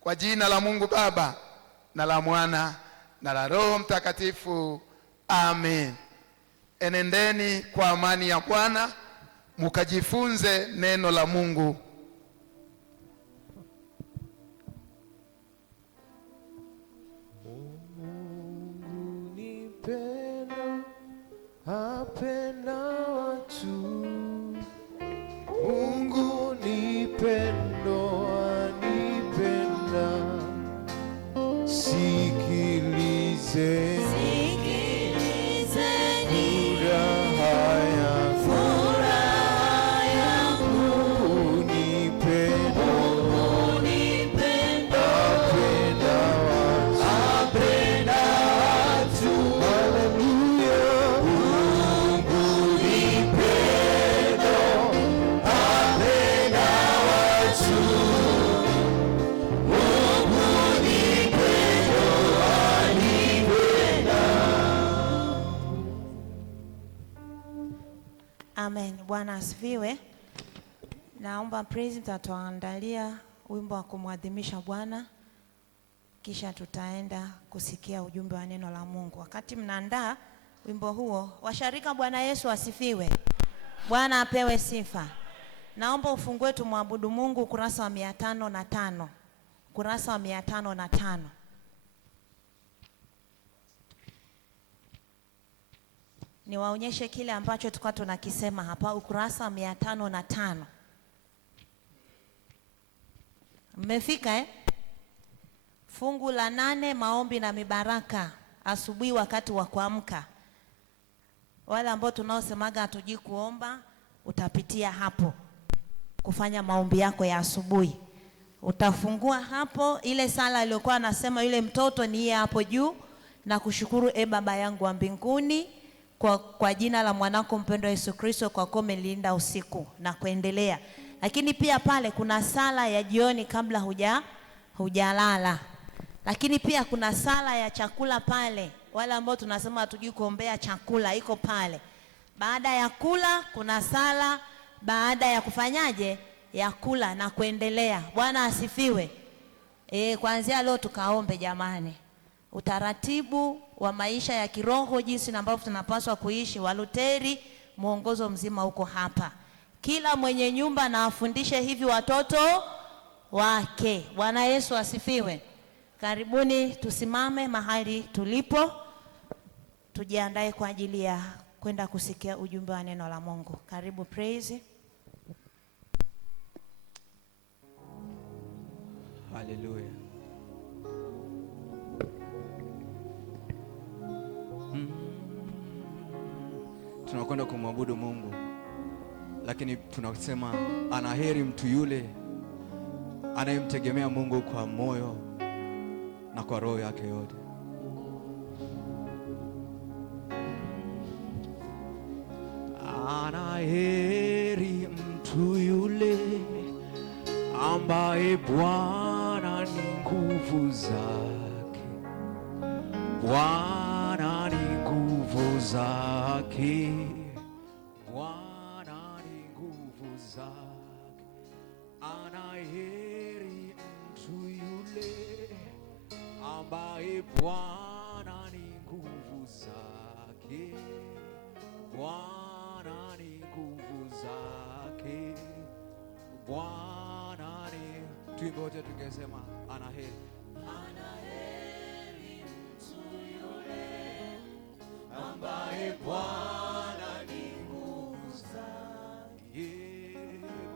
Kwa jina la Mungu Baba na la Mwana na la Roho Mtakatifu, amen. Enendeni kwa amani ya Bwana, mukajifunze neno la Mungu. Mungu ni pendo, apenda watu. Mungu ni pendo, anipenda. Sikilize, furaha yangu ni pendo, apenda watu. Haleluya. Mungu ni pendo, apenda watu. Mungu ni pendo, anipenda. Amen. Bwana asifiwe. Naomba praise mtatuandalia wimbo wa kumwadhimisha Bwana, kisha tutaenda kusikia ujumbe wa neno la Mungu. Wakati mnaandaa wimbo huo, washarika, Bwana Yesu asifiwe. Bwana apewe sifa. Naomba ufungue tumwabudu Mungu, ukurasa wa 505. Ukurasa wa 505. Niwaonyeshe kile ambacho tulikuwa tunakisema hapa, ukurasa wa 505. Mmefika eh? Fungu la 8, maombi na mibaraka asubuhi wakati wa kuamka. Wale ambao tunaosemaga hatujui kuomba, utapitia hapo kufanya maombi yako ya asubuhi. Utafungua hapo ile sala aliyokuwa anasema yule mtoto ni yeye hapo juu, na kushukuru Baba yangu wa mbinguni kwa jina la mwanako mpendwa Yesu Kristo, kwa kuwa umenilinda usiku na kuendelea. Lakini pia pale kuna sala ya jioni kabla hujalala. Lakini pia kuna sala ya chakula pale. Wale ambao tunasema hatujui kuombea chakula, iko pale. Baada ya kula kuna sala baada ya kufanyaje? Ya kula na kuendelea. Bwana asifiwe. Kuanzia leo tukaombe jamani. Utaratibu wa maisha ya kiroho, jinsi ambavyo tunapaswa kuishi, Waluteri, mwongozo mzima uko hapa. Kila mwenye nyumba na afundishe hivi watoto wake. Bwana Yesu asifiwe. Karibuni tusimame mahali tulipo. Tujiandae kwa ajili ya kwenda kusikia ujumbe wa neno la Mungu. Karibu praise. Haleluya. Tunakwenda kumwabudu Mungu, lakini tunasema anaheri mtu yule anayemtegemea Mungu kwa moyo na kwa roho yake yote. Anaheri mtu yule ambaye Bwana ni nguvu zake. Bwana ni nguvu zake. Bwana ni nguvu zake. Anaheri mtu yule ambaye Bwana ni nguvu zake. Bwana ni nguvu zake. Bwana ni, tuimbe wote tukisema anaheri. Anaheri mtu yule ambaye Bwana ni nguvu zake.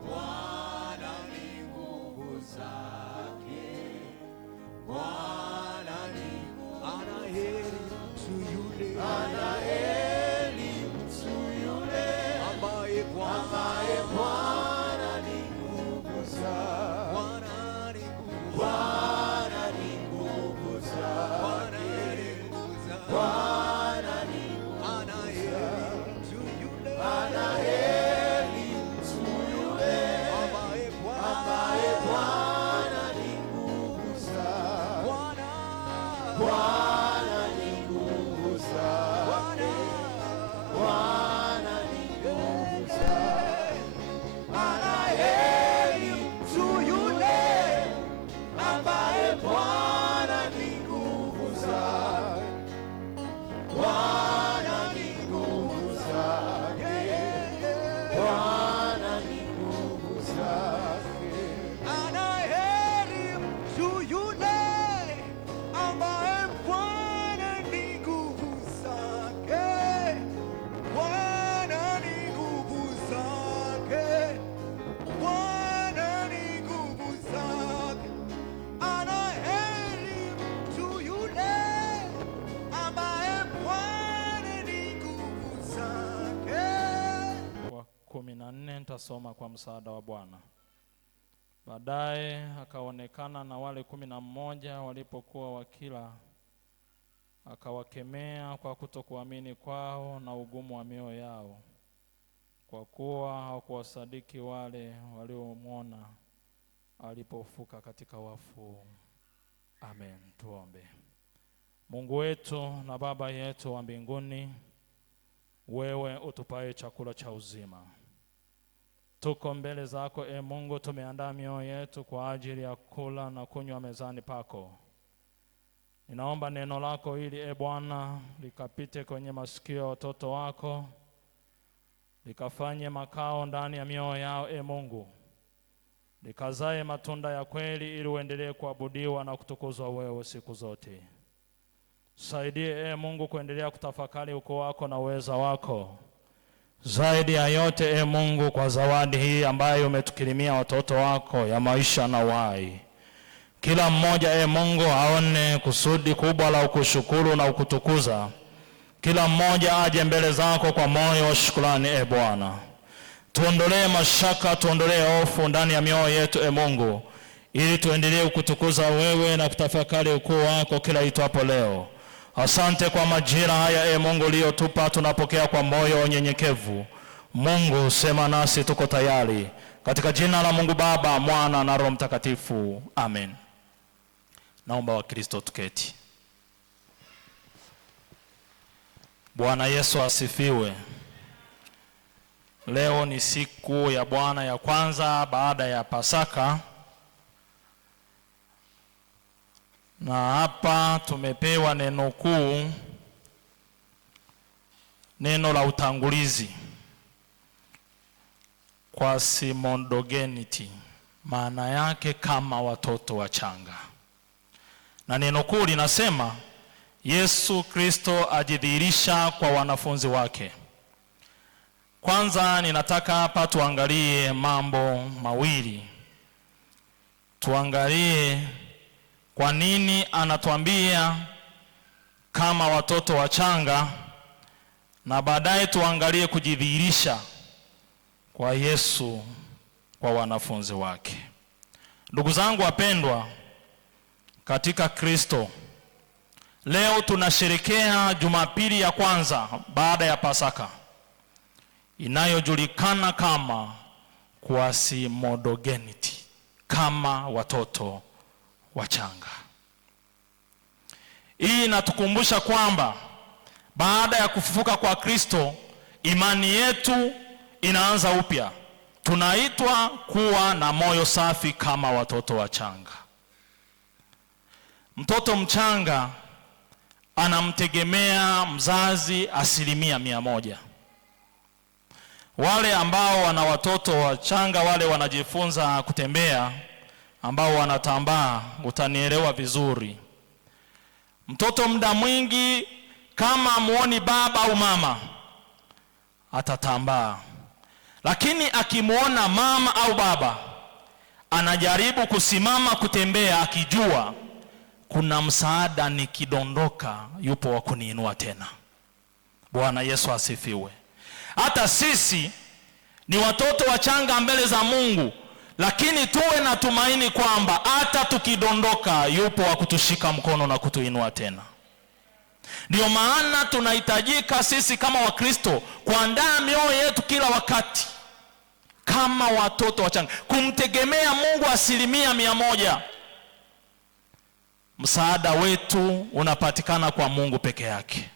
Bwana ni nguvu zake. Bwana ni, anaheri mtu yule, anaheri mtu yule ambaye Bwana ni nguvu zake. Bwana ni nguvu zake. Bwana ni nguvu zake. Anaheri mtu yule, anaheri mtu yule ambaye Bwana ni nguvu zake. Bwana ni nguvu zake. Bwana ni nguvu zake. Anaheri mtu yule ambaye Bwana ni nguvu zake. Bwana ni nguvu zake. Bwana ni nguvu zake. Anaheri mtu yule ambaye Bwana ni nguvu zake. Bwana ni nguvu zake. Bwana ni nguvu zake. Anaheri mtu yule ambaye Bwana ni nguvu zake. Wa 14 nitasoma kwa msaada wa Bwana. Baadaye akaonekana na wale 11 walipokuwa wakila, akawakemea kwa kutokuamini kwao na ugumu wa mioyo yao, kwa kuwa hawakuwasadiki wale waliomwona alipofuka katika wafu. Amen. Tuombe. Mungu wetu na Baba yetu wa mbinguni, wewe utupaye chakula cha uzima, tuko mbele zako Mungu. Tumeandaa mioyo yetu kwa ajili ya kula na kunywa mezani pako. Ninaomba neno lako hili Bwana likapite kwenye masikio ya watoto wako, likafanye makao ndani ya mioyo yao Mungu, likazae matunda ya kweli, ili uendelee kuabudiwa na kutukuzwa wewe siku zote. Saidie Mungu kuendelea kutafakari ukuu wako na uweza wako. Zaidi ya yote Mungu, kwa zawadi hii ambayo umetukirimia watoto wako ya maisha na uhai, kila mmoja Mungu aone kusudi kubwa la ukushukuru na ukutukuza. Kila mmoja aje mbele zako kwa moyo wa shukrani Bwana. Tuondolee mashaka, tuondolee hofu ndani ya mioyo yetu Mungu, ili tuendelee kukutukuza wewe na kutafakari ukuu wako kila itwapo leo. Asante kwa majira haya Mungu uliyotupa, tunapokea kwa moyo unyenyekevu. Mungu, sema nasi, tuko tayari. Katika jina la Mungu Baba, Mwana na Roho Mtakatifu. Amen. Naomba Wakristo tuketi. Bwana Yesu asifiwe. Leo ni siku ya Bwana ya kwanza baada ya Pasaka. Na hapa tumepewa neno kuu, neno la utangulizi, quasi-modogenity, maana yake kama watoto wachanga. Na neno kuu linasema Yesu Kristo ajidhihirisha kwa wanafunzi wake. Kwanza ninataka hapa tuangalie mambo mawili. Tuangalie kwa nini anatuambia kama watoto wachanga, na baadaye tuangalie kujidhihirisha kwa Yesu kwa wanafunzi wake. Ndugu zangu wapendwa katika Kristo, leo tunasherehekea Jumapili ya kwanza baada ya Pasaka, inayojulikana kama quasi-modogenity, kama watoto wachanga. Hii inatukumbusha kwamba baada ya kufufuka kwa Kristo, imani yetu inaanza upya. Tunaitwa kuwa na moyo safi kama watoto wachanga. Mtoto mchanga anamtegemea mzazi 100%. Wale ambao wana watoto wachanga, wale wanajifunza kutembea, ambao wanatambaa, utanielewa vizuri. Mtoto muda mwingi kama amuoni baba au mama atatambaa, lakini akimuona mama au baba anajaribu kusimama kutembea, akijua kuna msaada, nikidondoka yupo wa kuniinua tena. Bwana Yesu asifiwe. Hata sisi ni watoto wachanga mbele za Mungu, lakini tuwe na tumaini kwamba hata tukidondoka yupo wa kutushika mkono na kutuinua tena. Ndio maana tunahitajika sisi kama Wakristo kuandaa mioyo yetu kila wakati kama watoto wachanga, kumtegemea Mungu 100%. Msaada wetu unapatikana kwa Mungu peke yake.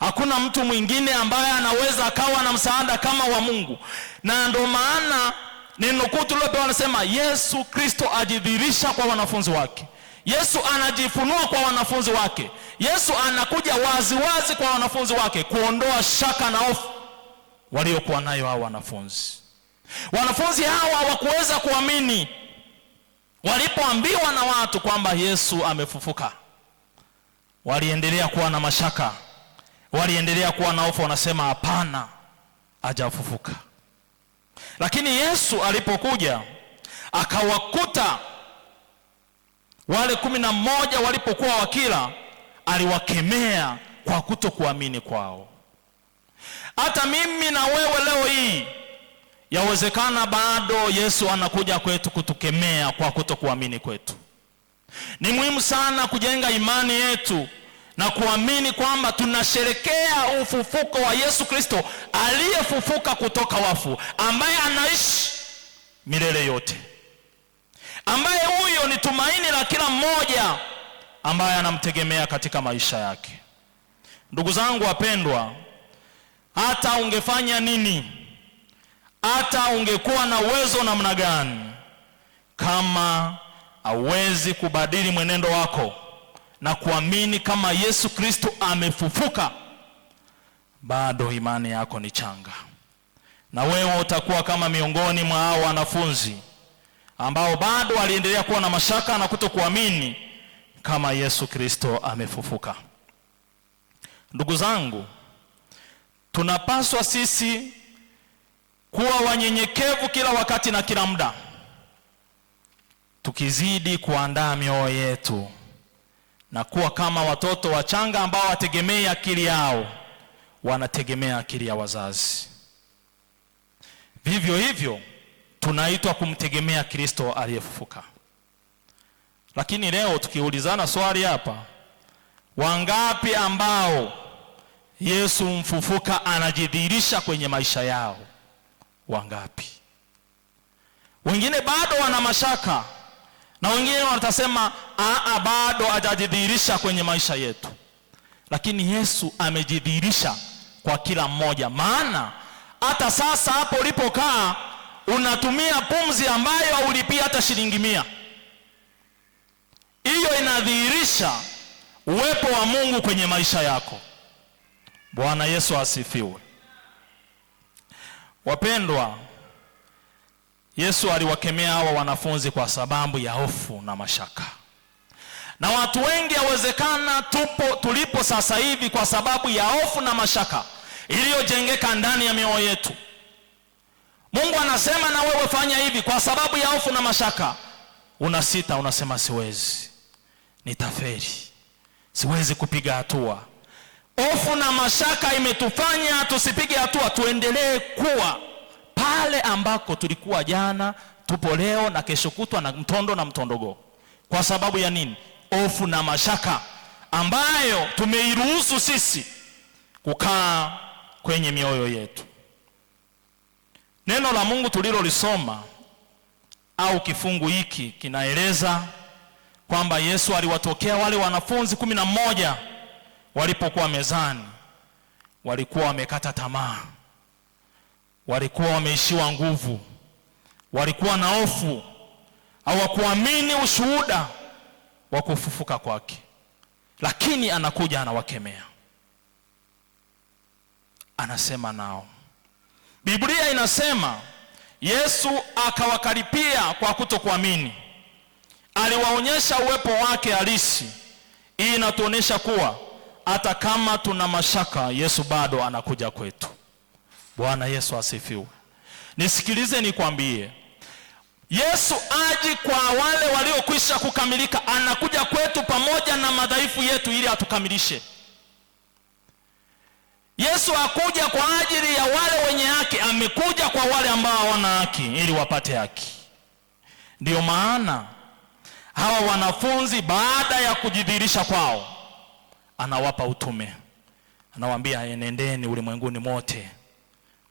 Hakuna mtu mwingine ambaye anaweza akawa na msaada kama wa Mungu. Na ndio maana neno kuu tulilopewa anasema Yesu Kristo ajidhihirisha kwa wanafunzi wake. Yesu anajifunua kwa wanafunzi wake. Yesu anakuja wazi wazi kwa wanafunzi wake kuondoa shaka na hofu waliokuwa nayo hao wanafunzi. Wanafunzi hawa hawakuweza kuamini walipoambiwa na watu kwamba Yesu amefufuka. Waliendelea kuwa na mashaka, waliendelea kuwa na hofu, wanasema hapana, hajafufuka. Lakini Yesu alipokuja akawakuta wale 11 walipokuwa wakila, aliwakemea kwa kutokuamini kwao. Hata mimi na wewe leo hii yawezekana bado Yesu anakuja kwetu kutukemea kwa kutokuamini kwetu. Ni muhimu sana kujenga imani yetu na kuamini kwamba tunasherekea ufufuko wa Yesu Kristo aliyefufuka kutoka wafu, ambaye anaishi milele yote, ambaye huyo ni tumaini la kila mmoja ambaye anamtegemea katika maisha yake. Ndugu zangu wapendwa, hata ungefanya nini, hata ungekuwa na uwezo namna gani, kama hauwezi kubadili mwenendo wako na kuamini kama Yesu Kristo amefufuka, bado imani yako ni changa. Na wewe utakuwa kama miongoni mwa hao wanafunzi ambao bado waliendelea kuwa na mashaka na kutokuamini kama Yesu Kristo amefufuka. Ndugu zangu, tunapaswa sisi kuwa wanyenyekevu kila wakati na kila muda, tukizidi kuandaa mioyo yetu na kuwa kama watoto wachanga ambao wategemea akili yao, wanategemea akili ya wazazi. Vivyo hivyo tunaitwa kumtegemea Kristo aliyefufuka. Lakini leo tukiulizana swali hapa, wangapi ambao Yesu mfufuka anajidhihirisha kwenye maisha yao? Wangapi? Wengine bado wana mashaka, na wengine watasema bado hajajidhihirisha kwenye maisha yetu. Lakini Yesu amejidhihirisha kwa kila mmoja, maana hata sasa hapo ulipokaa unatumia pumzi ambayo haulipia hata shilingi 100. Hiyo inadhihirisha uwepo wa Mungu kwenye maisha yako. Bwana Yesu asifiwe. Wapendwa, Yesu aliwakemea hawa wanafunzi kwa sababu ya hofu na mashaka. Na watu wengi yawezekana tulipo sasa hivi kwa sababu ya hofu na mashaka iliyojengeka ndani ya mioyo yetu. Mungu anasema na wewe fanya hivi, kwa sababu ya hofu na mashaka unasita, unasema siwezi, nitafeli, siwezi kupiga hatua. Hofu na mashaka imetufanya tusipige hatua, tuendelee kuwa pale ambako tulikuwa jana, tupo leo na kesho kutwa na mtondo na mtondogo. Kwa sababu ya nini? Hofu na mashaka ambayo tumeiruhusu sisi kukaa kwenye mioyo yetu. Neno la Mungu tulilolisoma au kifungu hiki kinaeleza kwamba Yesu aliwatokea wale wanafunzi 11 walipokuwa mezani. Walikuwa wamekata tamaa, walikuwa wameishiwa nguvu, walikuwa na hofu, hawakuamini ushuhuda wa kufufuka kwake. Lakini anakuja anawakemea, anasema nao. Biblia inasema Yesu akawakaripia kwa kutokuamini. Aliwaonyesha uwepo wake halisi. Hii inatuonyesha kuwa hata kama tuna mashaka, Yesu bado anakuja kwetu. Bwana Yesu asifiwe. Nisikilize nikwambie, Yesu aji kwa wale waliokwisha kukamilika, anakuja kwetu pamoja na madhaifu yetu ili atukamilishe. Yesu hakuja kwa ajili ya wale wenye haki, amekuja kwa wale ambao hawana haki ili wapate haki. Ndio maana hawa wanafunzi baada ya kujidhihirisha kwao, anawapa utume. Anawaambia enendeni ulimwenguni mote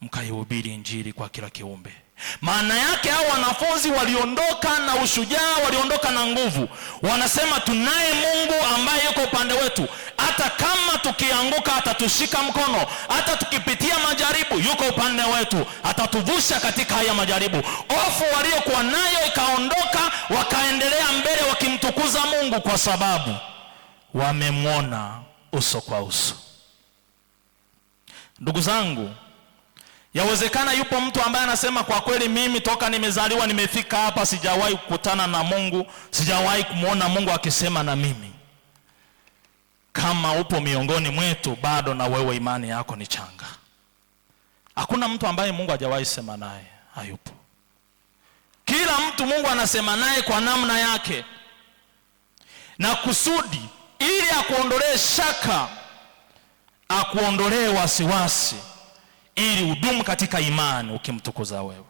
mkaihubiri injili kwa kila kiumbe. Maana yake hao wanafunzi waliondoka na ushujaa, waliondoka na nguvu. Wanasema tunaye Mungu ambaye yuko upande wetu. Hata kama tukianguka atatushika mkono, hata tukipitia majaribu yuko upande wetu, atatuvusha katika haya majaribu. Hofu waliokuwa nayo ikaondoka, wakaendelea mbele wakimtukuza Mungu kwa sababu wamemwona uso kwa uso. Ndugu zangu, yawezekana yupo mtu ambaye anasema kwa kweli mimi toka nimezaliwa nimefika hapa sijawahi kukutana na Mungu, sijawahi kumwona Mungu akisema na mimi. Kama upo miongoni mwetu, bado na wewe imani yako ni changa. Hakuna mtu ambaye Mungu hajawahi sema naye, hayupo. Kila mtu Mungu anasema naye kwa namna yake, na kusudi ili akuondolee shaka, akuondolee wasiwasi, ili udumu katika imani ukimtukuza wewe.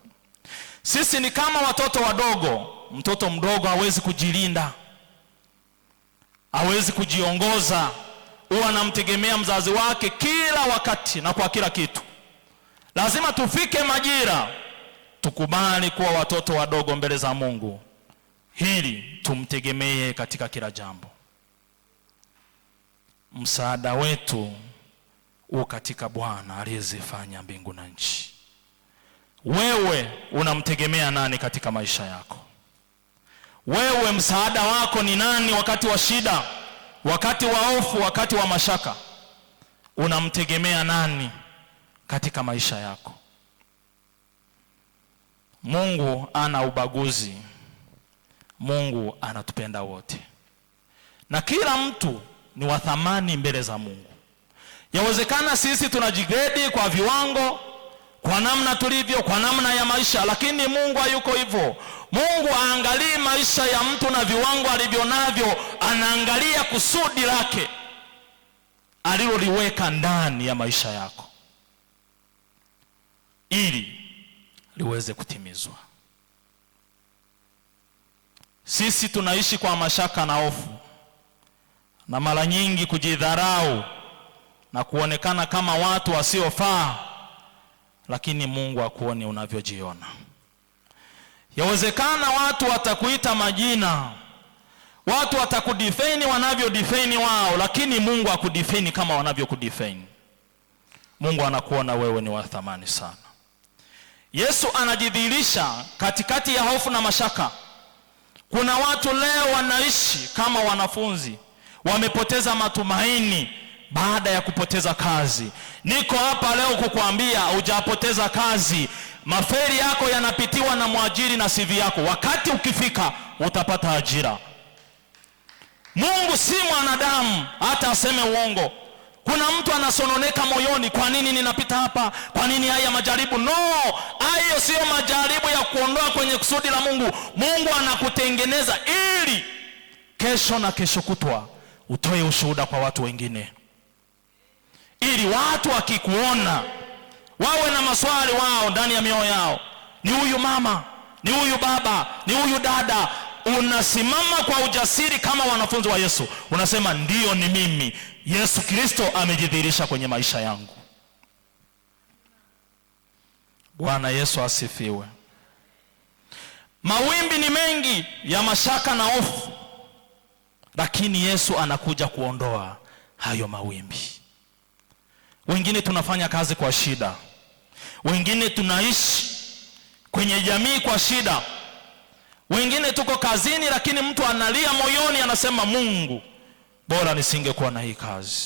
Sisi ni kama watoto wadogo. Mtoto mdogo hawezi kujilinda, hawezi kujiongoza, huwa anamtegemea mzazi wake kila wakati na kwa kila kitu. Lazima tufike majira tukubali kuwa watoto wadogo mbele za Mungu, ili tumtegemee katika kila jambo. Msaada wetu katika Bwana aliyezifanya mbingu na nchi. Wewe unamtegemea nani katika maisha yako? Wewe msaada wako ni nani wakati wa shida, wakati wa hofu, wakati wa mashaka? Unamtegemea nani katika maisha yako? Mungu ana ubaguzi. Mungu anatupenda wote, na kila mtu ni wa thamani mbele za Mungu. Yawezekana sisi tunajigredi kwa viwango, kwa namna tulivyo, kwa namna ya maisha, lakini Mungu hayuko hivyo. Mungu haangalii maisha ya mtu na viwango alivyo navyo, anaangalia kusudi lake aliloliweka ndani ya maisha yako ili liweze kutimizwa. Sisi tunaishi kwa mashaka na hofu, na mara nyingi kujidharau na kuonekana kama watu wasiofaa, lakini Mungu hakuoni unavyojiona. Yawezekana watu watakuita majina, watu watakudefine wanavyodefine wao, lakini Mungu hakudefine kama wanavyokudefine. Mungu anakuona wewe ni wa thamani sana. Yesu anajidhihirisha katikati ya hofu na mashaka. Kuna watu leo wanaishi kama wanafunzi, wamepoteza matumaini baada ya kupoteza kazi. Niko hapa leo kukuambia hujapoteza kazi. Maferi yako yanapitiwa na mwajiri na CV yako. Wakati ukifika utapata ajira. Mungu si mwanadamu hata aseme uongo. Kuna mtu anasononeka moyoni, kwa nini ninapita hapa? Kwa nini haya majaribu? No, hayo sio majaribu ya kuondoa kwenye kusudi la Mungu. Mungu anakutengeneza ili kesho na kesho kutwa utoe ushuhuda kwa watu wengine, ili watu wakikuona wawe na maswali wao ndani ya mioyo yao. Ni huyu mama, ni huyu baba, ni huyu dada. Unasimama kwa ujasiri kama wanafunzi wa Yesu, unasema ndio, ni mimi. Yesu Kristo amejidhihirisha kwenye maisha yangu. Bwana Yesu asifiwe. Mawimbi ni mengi ya mashaka na hofu, lakini Yesu anakuja kuondoa hayo mawimbi. Wengine tunafanya kazi kwa shida, wengine tunaishi kwenye jamii kwa shida, wengine tuko kazini lakini mtu analia moyoni, anasema Mungu, bora nisingekuwa na hii kazi.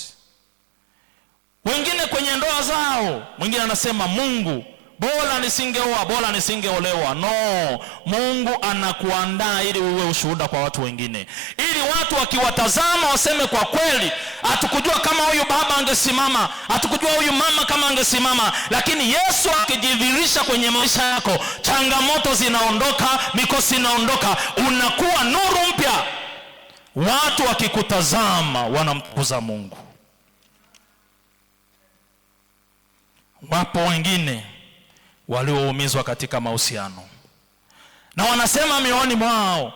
Wengine kwenye ndoa zao, mwingine anasema Mungu, bora nisingeoa, bora nisingeolewa. No, Mungu anakuandaa ili uwe ushuhuda kwa watu wengine, ili watu wakiwatazama waseme kwa kweli, hatukujua kama huyu baba angesimama, hatukujua huyu mama kama angesimama. Lakini Yesu akijidhihirisha kwenye maisha yako, changamoto zinaondoka, mikosi inaondoka, unakuwa nuru mpya. Watu wakikutazama wanamtukuza Mungu. Wapo wengine walioumizwa katika mahusiano, na wanasema mioyoni mwao,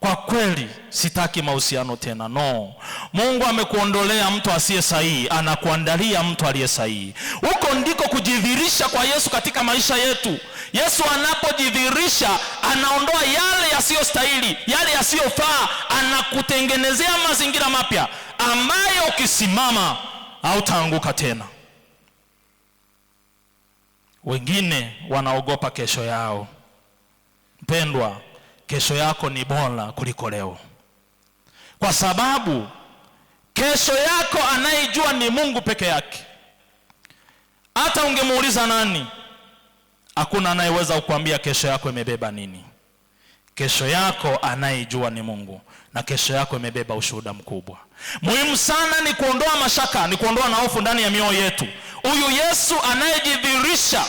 kwa kweli sitaki mahusiano tena. No, Mungu amekuondolea mtu asiye sahihi, anakuandalia mtu aliye sahihi. Huko ndiko kujidhihirisha kwa Yesu katika maisha yetu. Yesu anapojidhihirisha, anaondoa yale yasiyostahili, yale yasiyofaa, anakutengenezea mazingira mapya ambayo ukisimama hautaanguka tena. Wengine wanaogopa kesho yao. Mpendwa, kesho yako ni bora kuliko leo, kwa sababu kesho yako anayejua ni Mungu peke yake. Hata ungemuuliza nani, hakuna anayeweza kukuambia kesho yako imebeba nini. Kesho yako anayejua ni Mungu, na kesho yako imebeba ushuhuda mkubwa. Muhimu sana ni kuondoa mashaka, ni kuondoa na hofu ndani ya mioyo yetu. Huyu Yesu anayejidhihirisha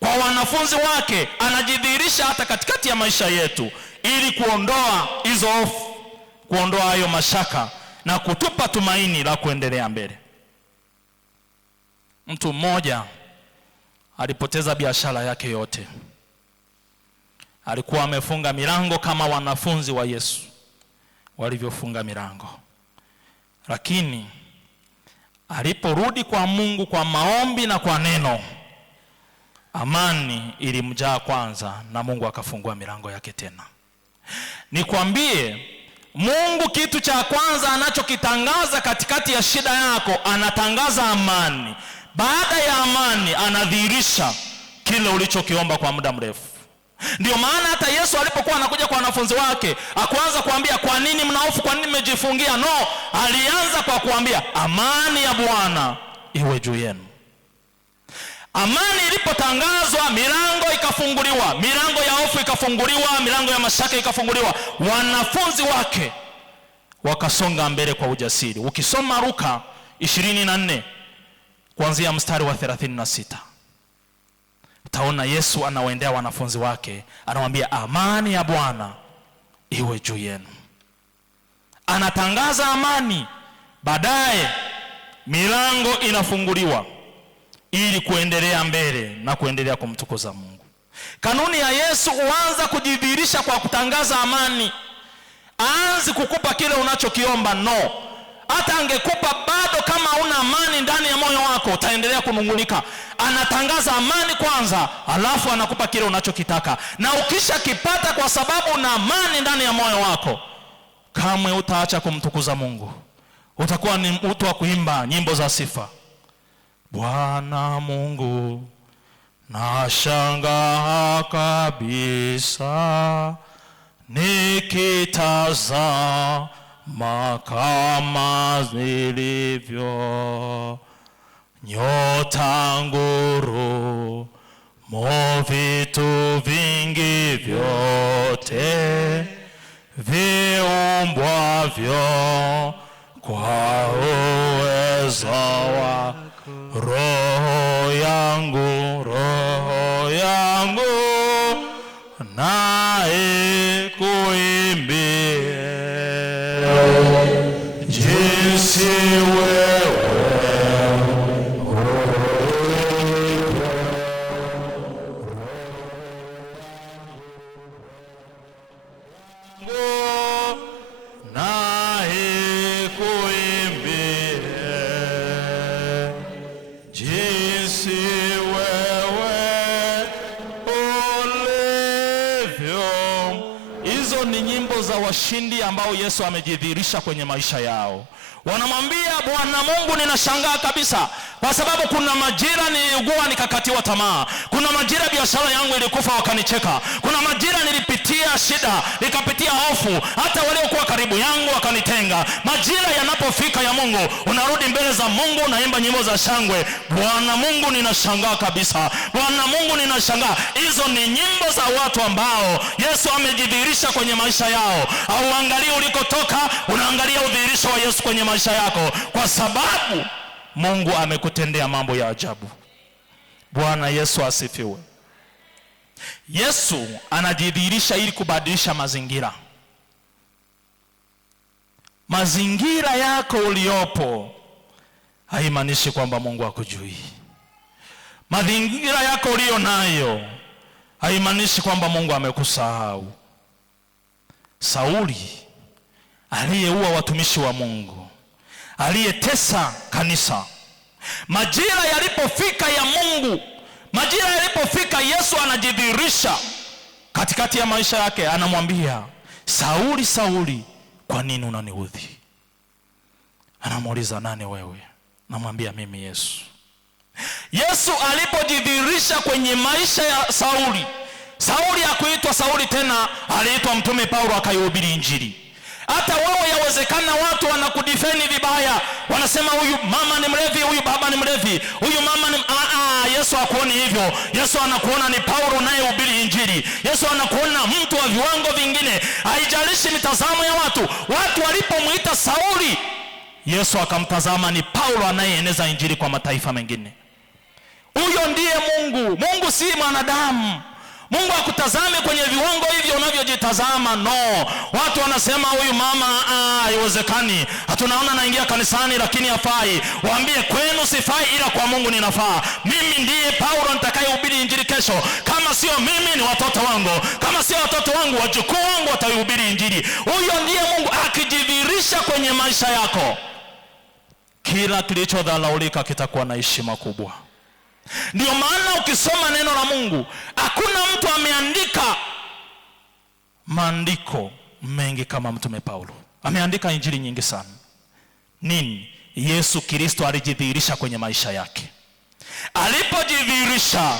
kwa wanafunzi wake, anajidhihirisha hata katikati ya maisha yetu, ili kuondoa hizo hofu, kuondoa hayo mashaka, na kutupa tumaini la kuendelea mbele. Mtu mmoja alipoteza biashara yake yote. Alikuwa amefunga milango kama wanafunzi wa Yesu walivyofunga milango, lakini aliporudi kwa Mungu kwa maombi na kwa neno, amani ilimjaa kwanza, na Mungu akafungua milango yake tena. Nikwambie, Mungu kitu cha kwanza anachokitangaza katikati ya shida yako, anatangaza amani. Baada ya amani, anadhihirisha kile ulichokiomba kwa muda mrefu. Ndio maana hata Yesu alipokuwa anakuja kwa wanafunzi wake, hakuanza kuambia kwa nini mnahofu, kwa nini mmejifungia. No, alianza kwa kuambia amani ya Bwana iwe juu yenu. Amani ilipotangazwa, milango ikafunguliwa, milango ya hofu ikafunguliwa, milango ya mashaka ikafunguliwa. Wanafunzi wake wakasonga mbele kwa ujasiri. Ukisoma Luka 24 kuanzia mstari wa 36, utaona Yesu anawaendea wanafunzi wake, anawaambia amani ya Bwana iwe juu yenu. Anatangaza amani, baadaye milango inafunguliwa ili kuendelea mbele na kuendelea kumtukuza Mungu. Kanuni ya Yesu huanza kujidhihirisha kwa kutangaza amani. Aanzi kukupa kile unachokiomba, no. Hata angekupa bado, kama una amani ndani ya moyo wako utaendelea kunungunika. Anatangaza amani kwanza, alafu anakupa kile unachokitaka. Na ukisha kipata kwa sababu una amani ndani ya moyo wako, kamwe utaacha kumtukuza Mungu. Utakuwa ni mtu wa kuimba nyimbo za sifa. Bwana Mungu, nashangaa kabisa nikitazama kama zilivyo nyota nguru mo vitu vingi vyote viumbwavyo kwa uwezo wa roho yangu na ikuimbie jinsi wewe na ikuimbie jinsi wewe ulivyo. Hizo ni nyimbo za washindi ambao Yesu amejidhihirisha kwenye maisha yao. Wanamwambia, Bwana Mungu, ninashangaa kabisa kwa sababu kuna majira niliugua nikakatiwa tamaa. Kuna majira biashara yangu ilikufa wakanicheka. Kuna majira nilipitia shida, nikapitia hofu, hata waliokuwa karibu yangu wakanitenga. Majira yanapofika ya Mungu, unarudi mbele za Mungu, unaimba nyimbo za shangwe. Bwana Mungu, ninashangaa kabisa. Bwana Mungu, ninashangaa. Hizo ni nyimbo za watu ambao Yesu amejidhihirisha kwenye maisha yao. Au angalia ulikotoka, unaangalia udhihirisho wa Yesu kwenye maisha yako, kwa sababu Mungu amekutendea mambo ya ajabu. Bwana Yesu asifiwe. Yesu anajidhihirisha ili kubadilisha mazingira. Mazingira yako uliopo haimaanishi kwamba Mungu hakujui. Mazingira yako ulio nayo haimaanishi kwamba Mungu amekusahau. Sauli aliyeua watumishi wa Mungu, aliyetesa kanisa, majira yalipofika ya Mungu, majira yalipofika, Yesu anajidhihirisha katikati ya maisha yake. Anamwambia, Sauli, Sauli, kwa nini unaniudhi? Anamuuliza, nani wewe? Namwambia, mimi Yesu. Yesu alipojidhihirisha kwenye maisha ya Sauli, Sauli hakuitwa Sauli tena, aliitwa Mtume Paulo, akaihubiri Injili. Hata wewe yawezekana watu wanakudifeni vibaya, wanasema huyu mama ni mlevi, huyu baba ni mlevi, huyu mama ni Yesu hakuoni hivyo. Yesu anakuona ni Paulo anayehubiri Injili. Yesu anakuona mtu wa viwango vingine. Haijalishi mitazamo ya watu. Watu walipomuita Sauli, Yesu akamtazama ni Paulo anayeeneza Injili kwa mataifa mengine. Huyo ndiye Mungu. Mungu si mwanadamu. Mungu hakutazame kwenye viwango hivyo unavyojitazama, no. Watu wanasema huyu mama haiwezekani. Hatunaona naingia kanisani lakini hafai. Waambie, kwenu sifai ila kwa Mungu ninafaa. Mimi ndiye Paulo nitakayehubiri Injili kesho. Kama sio mimi ni watoto wangu. Kama sio watoto wangu, wajukuu wangu watahubiri Injili. Huyo ndiye Mungu akijidhihirisha kwenye maisha yako. Kila kilichodharaulika kitakuwa na heshima kubwa. Ndio maana ukisoma neno la Mungu, hakuna mtu ameandika maandiko mengi kama Mtume Paulo. Ameandika Injili nyingi sana. Nini? Yesu Kristo alijidhihirisha kwenye maisha yake. Alipojidhihirisha,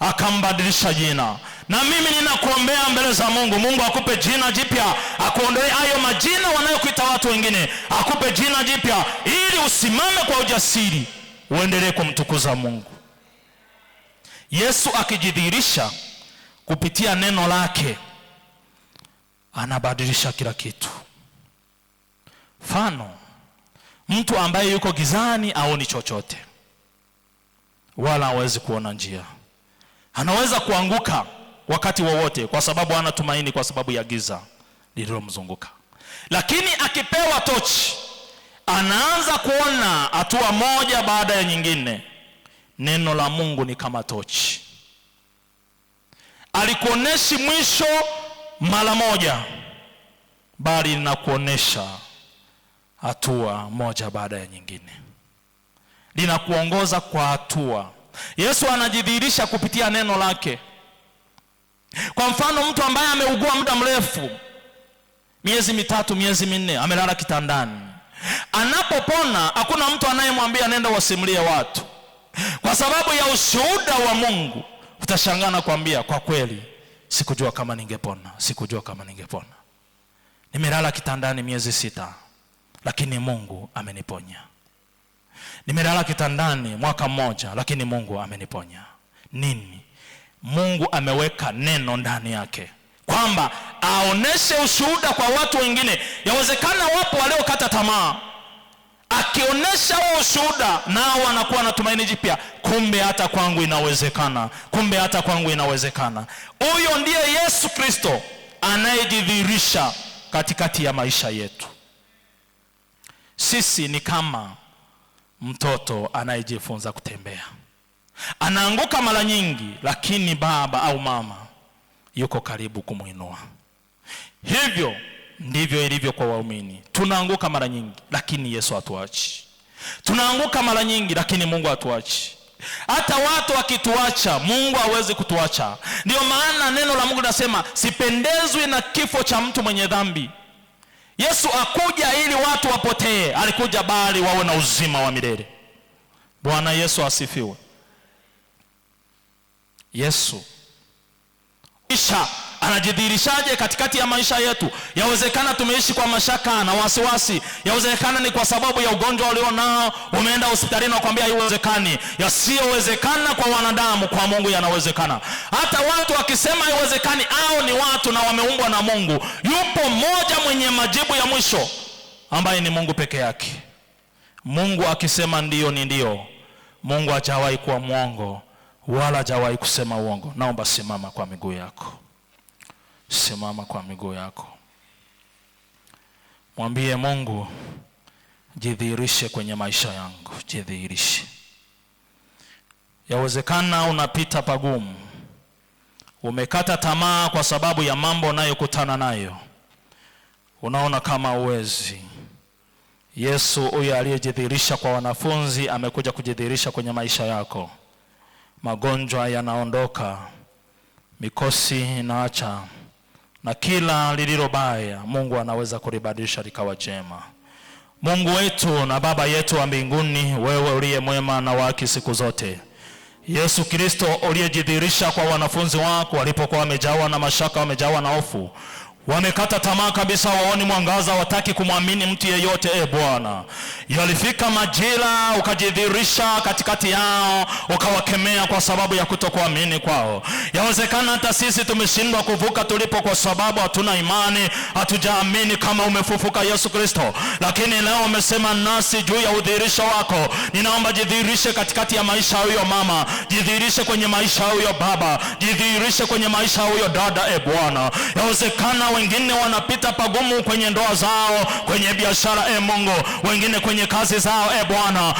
akambadilisha jina. Na mimi ninakuombea mbele za Mungu, Mungu akupe jina jipya, akuondoe hayo majina wanayokuita watu wengine, akupe jina jipya ili usimame kwa ujasiri, uendelee kumtukuza Mungu. Yesu akijidhihirisha kupitia neno lake, anabadilisha kila kitu. Mfano, mtu ambaye yuko gizani haoni chochote, wala hawezi kuona njia. Anaweza kuanguka wakati wowote kwa sababu hana tumaini, kwa sababu ya giza lililomzunguka. Lakini akipewa tochi, anaanza kuona hatua moja baada ya nyingine. Neno la Mungu ni kama tochi. alikuoneshi mwisho mara moja, bali linakuonesha hatua moja baada ya nyingine, linakuongoza kwa hatua. Yesu anajidhihirisha kupitia neno lake. Kwa mfano, mtu ambaye ameugua muda mrefu, miezi 3, miezi 4, amelala kitandani, anapopona hakuna mtu anayemwambia nenda wasimulie watu, kwa sababu ya ushuhuda wa Mungu. Utashangaa na kuambia, kwa kweli sikujua kama ningepona, sikujua kama ningepona. Nimelala kitandani miezi 6, lakini Mungu ameniponya. Nimelala kitandani mwaka mmoja, lakini Mungu ameniponya. Nini? Mungu ameweka neno ndani yake kwamba aoneshe ushuhuda kwa watu wengine. Yawezekana wapo waliokata tamaa, akionesha huo ushuhuda nao wanakuwa na tumaini jipya. Kumbe hata kwangu inawezekana, kumbe hata kwangu inawezekana. Huyo ndiye Yesu Kristo anayejidhihirisha katikati ya maisha yetu. Sisi ni kama mtoto anayejifunza kutembea. Anaanguka mara nyingi, lakini baba au mama yuko karibu kumuinua. Hivyo ndivyo ilivyo kwa waumini. Tunaanguka mara nyingi, lakini Yesu hatuachi. Tunaanguka mara nyingi, lakini Mungu hatuachi. Hata watu wakituacha, Mungu hawezi kutuacha. Ndio maana neno la Mungu linasema, sipendezwi na kifo cha mtu mwenye dhambi. Yesu hakuja ili watu wapotee, alikuja bali wawe na uzima wa milele. Bwana Yesu asifiwe. Yesu kisha anajidhihirishaje katikati ya maisha yetu? Yawezekana tumeishi kwa mashaka na wasiwasi. Yawezekana ni kwa sababu ya ugonjwa ulionao, umeenda hospitalini na kuambia haiwezekani. Yasiyowezekana kwa wanadamu, kwa Mungu yanawezekana. Hata watu wakisema haiwezekani, au ni watu na wameumbwa na Mungu. Yupo mmoja mwenye majibu ya mwisho, ambaye ni Mungu peke yake. Mungu akisema ndio ni ndio. Mungu hajawahi kuwa mwongo, wala hajawahi kusema uongo. Naomba simama kwa miguu yako. Simama kwa miguu yako. Mwambie Mungu, jidhihirishe kwenye maisha yangu, jidhihirishe. Yawezekana unapita pagumu, umekata tamaa kwa sababu ya mambo unayokutana nayo, unaona kama uwezi. Yesu huyu aliyejidhihirisha kwa wanafunzi amekuja kujidhihirisha kwenye maisha yako. Magonjwa yanaondoka, mikosi inaacha, na kila lililo baya Mungu anaweza kulibadilisha likawa jema. Mungu wetu na Baba yetu wa mbinguni, wewe uliye mwema na waki siku zote, Yesu Kristo uliyejidhihirisha kwa wanafunzi wako walipokuwa wamejawa na mashaka, wamejawa na hofu, wamekata tamaa kabisa, waoni mwangaza, wataki kumwamini mtu yeyote. Bwana, yalifika majira ukajidhihirisha katikati yao, ukawakemea kwa sababu ya kutokuamini kwao. Yawezekana hata sisi tumeshindwa kuvuka tulipo kwa sababu hatuna imani, hatujaamini kama umefufuka Yesu Kristo. Lakini leo umesema nasi juu ya udhihirisho wako. Ninaomba jidhihirishe katikati ya maisha huyo mama, jidhihirishe kwenye maisha huyo baba, jidhihirishe kwenye maisha huyo dada. Bwana, yawezekana wengine wanapita pagumu kwenye ndoa zao, kwenye biashara, Mungu, wengine kwenye kazi zao. Bwana,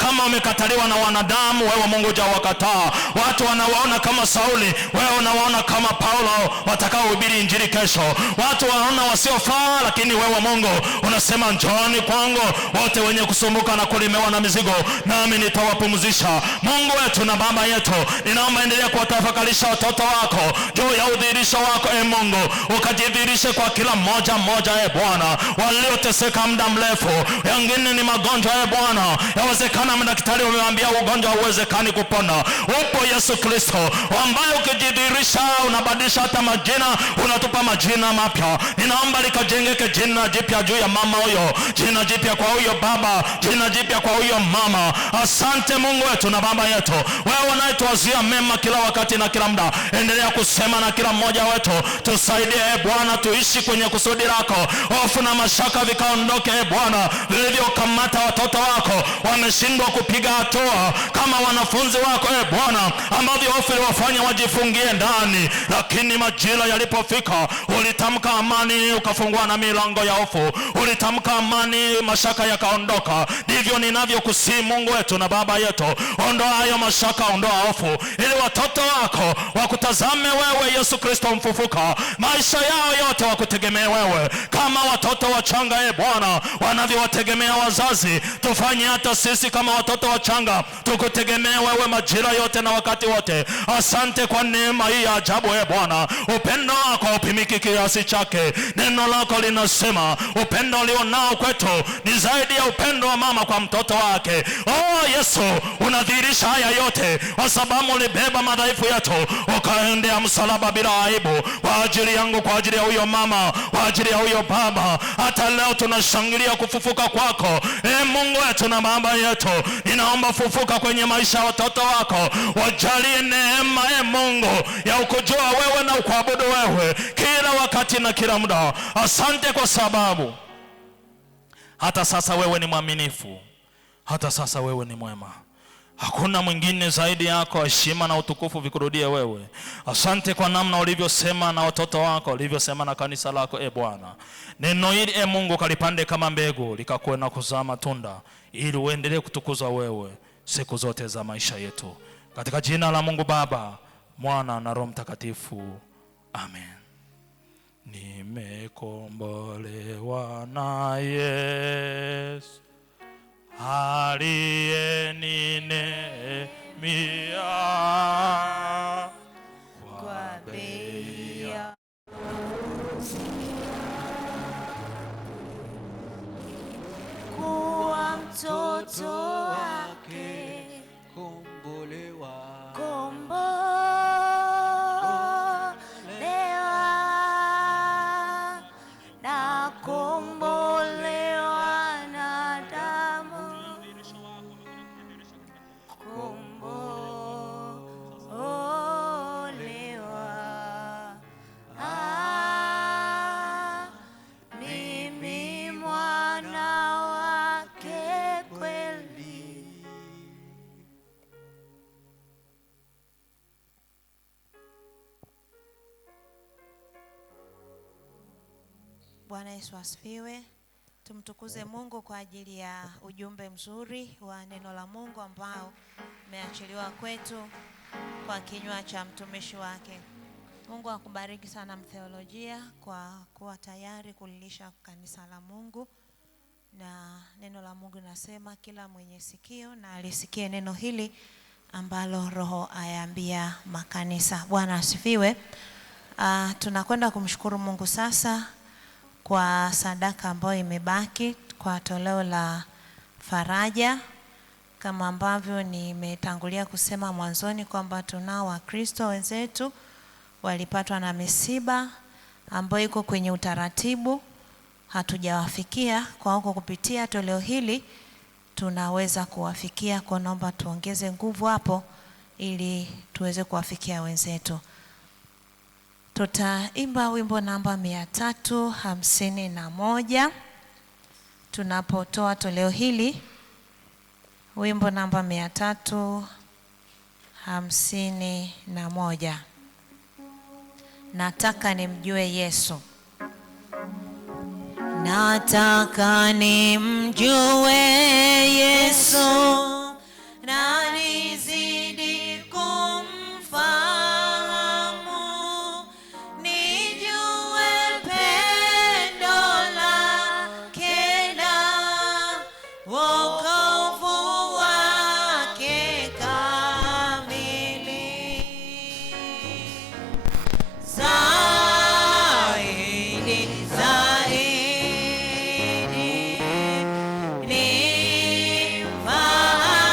kama wamekataliwa na wanadamu, wewe Mungu hujawakataa. Watu wanawaona kama Sauli, wewe unawaona kama Paulo watakaohubiri injili kesho. Watu wanaona wasiofaa, lakini wewe Mungu unasema njooni kwangu wote wenye kusumbuka na kulemewa na mizigo, nami nitawapumzisha. Mungu wetu na Baba yetu, ninaomba endelea kuwatafakarisha watoto wako juu ya udhihirisho wako. Mungu, ukajidhihirishe kwa kila mmoja mmoja. Bwana, walioteseka muda mrefu, wengine ni magonjwa. Bwana, yawezekana madaktari wamewaambia ugonjwa hauwezekani kupona. Upo Yesu Kristo ambaye ukijidhihirisha unabadilisha hata majina, unatupa majina mapya. Ninaomba likajengeke jina jipya juu ya mama huyo, jina jipya kwa huyo baba, jina jipya kwa huyo mama. Asante Mungu wetu na Baba yetu, wewe unayetuwazia mema kila wakati na kila muda. Endelea kusema na kila mmoja wetu, tusaidie Bwana. Bwana, tuishi kwenye kusudi lako. Hofu na mashaka vikaondoke Bwana, vilivyokamata watoto wako wameshindwa kupiga hatua kama wanafunzi wako Bwana, ambavyo hofu iliwafanya wajifungie ndani, lakini majira yalipofika ulitamka amani, ukafungua na milango ya hofu. Ulitamka amani, mashaka yakaondoka. Ndivyo ninavyokusihi Mungu wetu na Baba yetu, ondoa hayo mashaka, ondoa hofu, ili watoto wako wakutazame wewe Yesu Kristo mfufuka, maisha yao yote wakutegemea wewe kama watoto wachanga Bwana wanavyowategemea wazazi. Tufanye hata sisi kama watoto wachanga tukutegemea wewe majira yote na wakati wote. Asante kwa neema hii ya ajabu Bwana, upendo wako upimiki kiasi chake. Neno lako linasema upendo ulionao kwetu ni zaidi ya upendo wa mama kwa mtoto wake. Yesu, unadhihirisha haya yote kwa sababu ulibeba madhaifu yetu ukaendea msalaba bila aibu, kwa ajili yangu, kwa ajili ya huyo mama, kwa ajili ya huyo baba. Hata leo tunashangilia kufufuka kwako Mungu wetu na Baba yetu. Ninaomba fufuka kwenye maisha ya watoto wako, wajalie neema Mungu ya ukujua wewe na ukuabudu wewe kila wakati na kila muda. Asante kwa sababu hata sasa wewe ni mwaminifu, hata sasa wewe ni mwema. Hakuna mwingine zaidi yako. Heshima na utukufu vikurudie wewe. Asante kwa namna ulivyosema na watoto wako, ulivyosema na kanisa lako Bwana. Neno hili Mungu kalipande kama mbegu, likakuwe na kuzaa matunda, ili uendelee kutukuzwa wewe siku zote za maisha yetu. Katika jina la Mungu Baba, Mwana na Roho Mtakatifu. Amen. Nimekombolewa na Yesu aliyeninemia Kwa bei ya kuwa mtoto wake, na kombolewa na damu, mimi mwana wake kweli. Bwana Yesu asifiwe. Tumtukuze Mungu kwa ajili ya ujumbe mzuri wa neno la Mungu ambao umeachiliwa kwetu kwa kinywa cha mtumishi wake. Mungu akubariki sana mtheolojia kwa kuwa tayari kulilisha kanisa la Mungu. Na neno la Mungu nasema kila mwenye sikio na alisikie neno hili ambalo Roho ayaambia makanisa. Bwana asifiwe. Tunakwenda kumshukuru Mungu sasa kwa sadaka ambayo imebaki kwa toleo la faraja. Kama ambavyo nimetangulia kusema mwanzoni kwamba tunao Wakristo wenzetu walipatwa na misiba ambayo iko kwenye utaratibu, hatujawafikia. Kwa huko kupitia toleo hili tunaweza kuwafikia. Kwa naomba tuongeze nguvu hapo ili tuweze kuwafikia wenzetu. Tutaimba wimbo namba 351 tunapotoa toleo hili. Wimbo namba 351. Nataka nimjue Yesu. Nataka nimjue Yesu na nizidi kumfahamu, nijue pendo lake na wokovu wake kamili. Zaidi, zaidi nimfahamu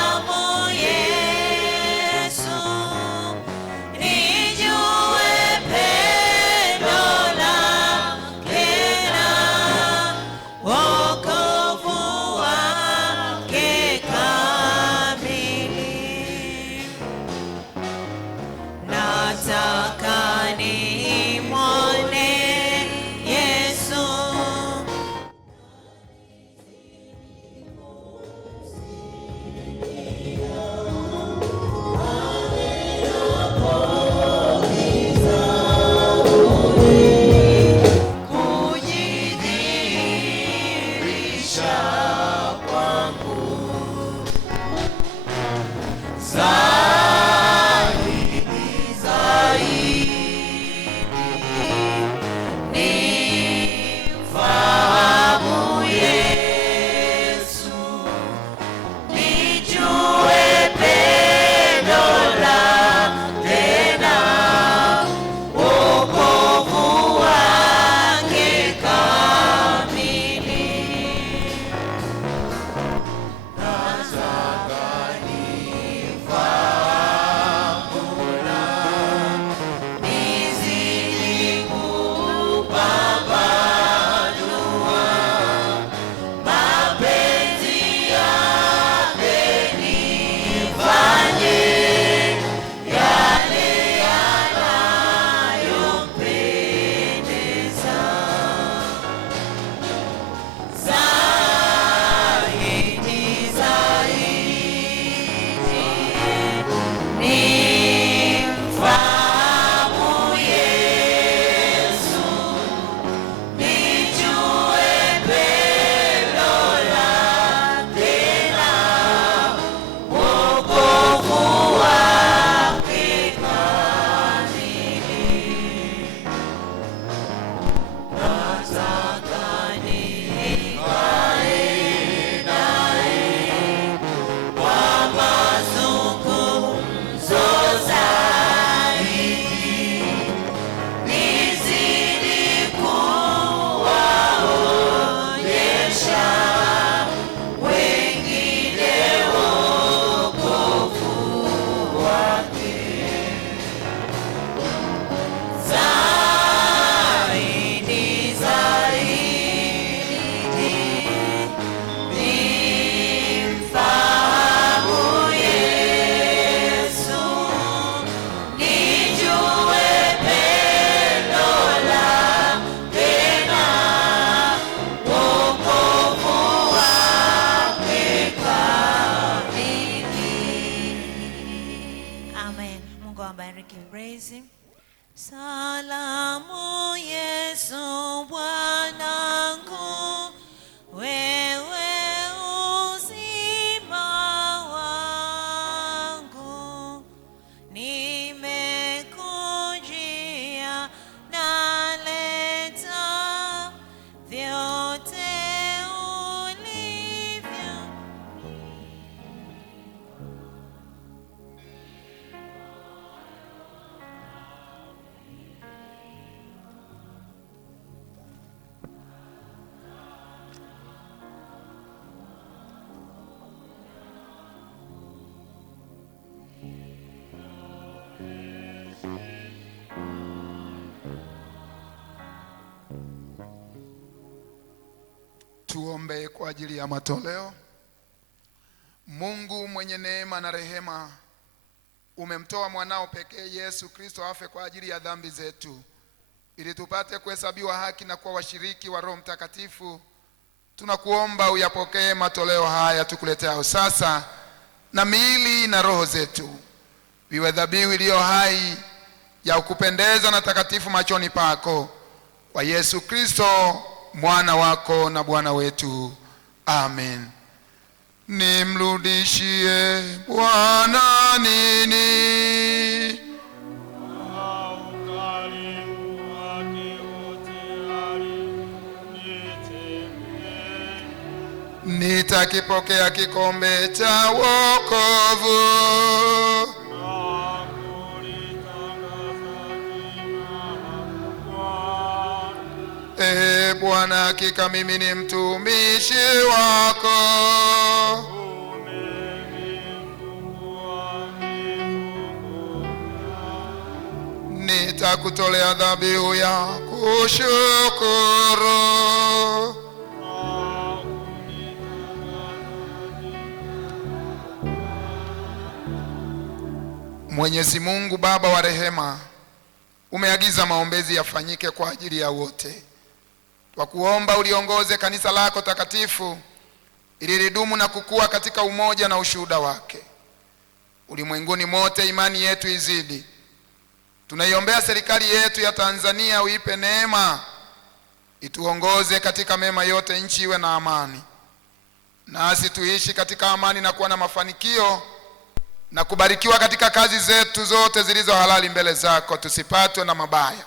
Salamu Yesu Bwanangu, wewe uzima wangu, nimekujia naleta vyote ulivyo. Tuombe kwa ajili ya matoleo. Mungu mwenye neema na rehema, umemtoa mwanao pekee Yesu Kristo afe kwa ajili ya dhambi zetu, ili tupate kuhesabiwa haki na kuwa washiriki wa Roho Mtakatifu. Tunakuomba uyapokee matoleo haya tukuletea sasa, na miili na roho zetu viwe dhabihu iliyo hai ya ukupendeza na takatifu machoni pako, kwa Yesu Kristo mwana wako na Bwana wetu. Amen. Nimrudishie Bwana nini? Nitakipokea kikombe cha wokovu. Bwana, hakika mimi ni mtumishi wako. Nitakutolea dhabihu ya kushukuru. Mwenyezi Mungu Baba wa rehema, umeagiza maombezi yafanyike kwa ajili ya wote. Twakuomba uliongoze kanisa lako takatifu ili lidumu na kukua katika umoja na ushuhuda wake. Ulimwenguni mote imani yetu izidi. Tunaiombea serikali yetu ya Tanzania, uipe neema, ituongoze katika mema yote, nchi iwe na amani. Nasi tuishi katika amani na kuwa na mafanikio na kubarikiwa katika kazi zetu zote zilizo halali mbele zako, tusipatwe na mabaya.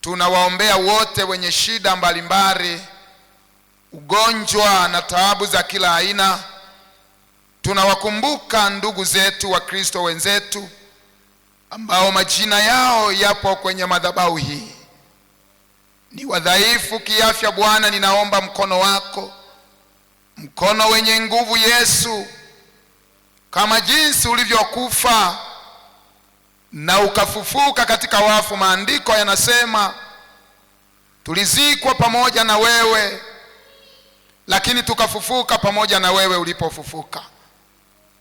Tunawaombea wote wenye shida mbalimbali, ugonjwa na taabu za kila aina. Tunawakumbuka ndugu zetu wa Kristo wenzetu ambao majina yao yapo kwenye madhabahu hii. Ni wadhaifu kiafya Bwana, ninaomba mkono wako, mkono wenye nguvu Yesu, kama jinsi ulivyokufa na ukafufuka katika wafu. Maandiko yanasema tulizikwa pamoja na wewe, lakini tukafufuka pamoja na wewe ulipofufuka.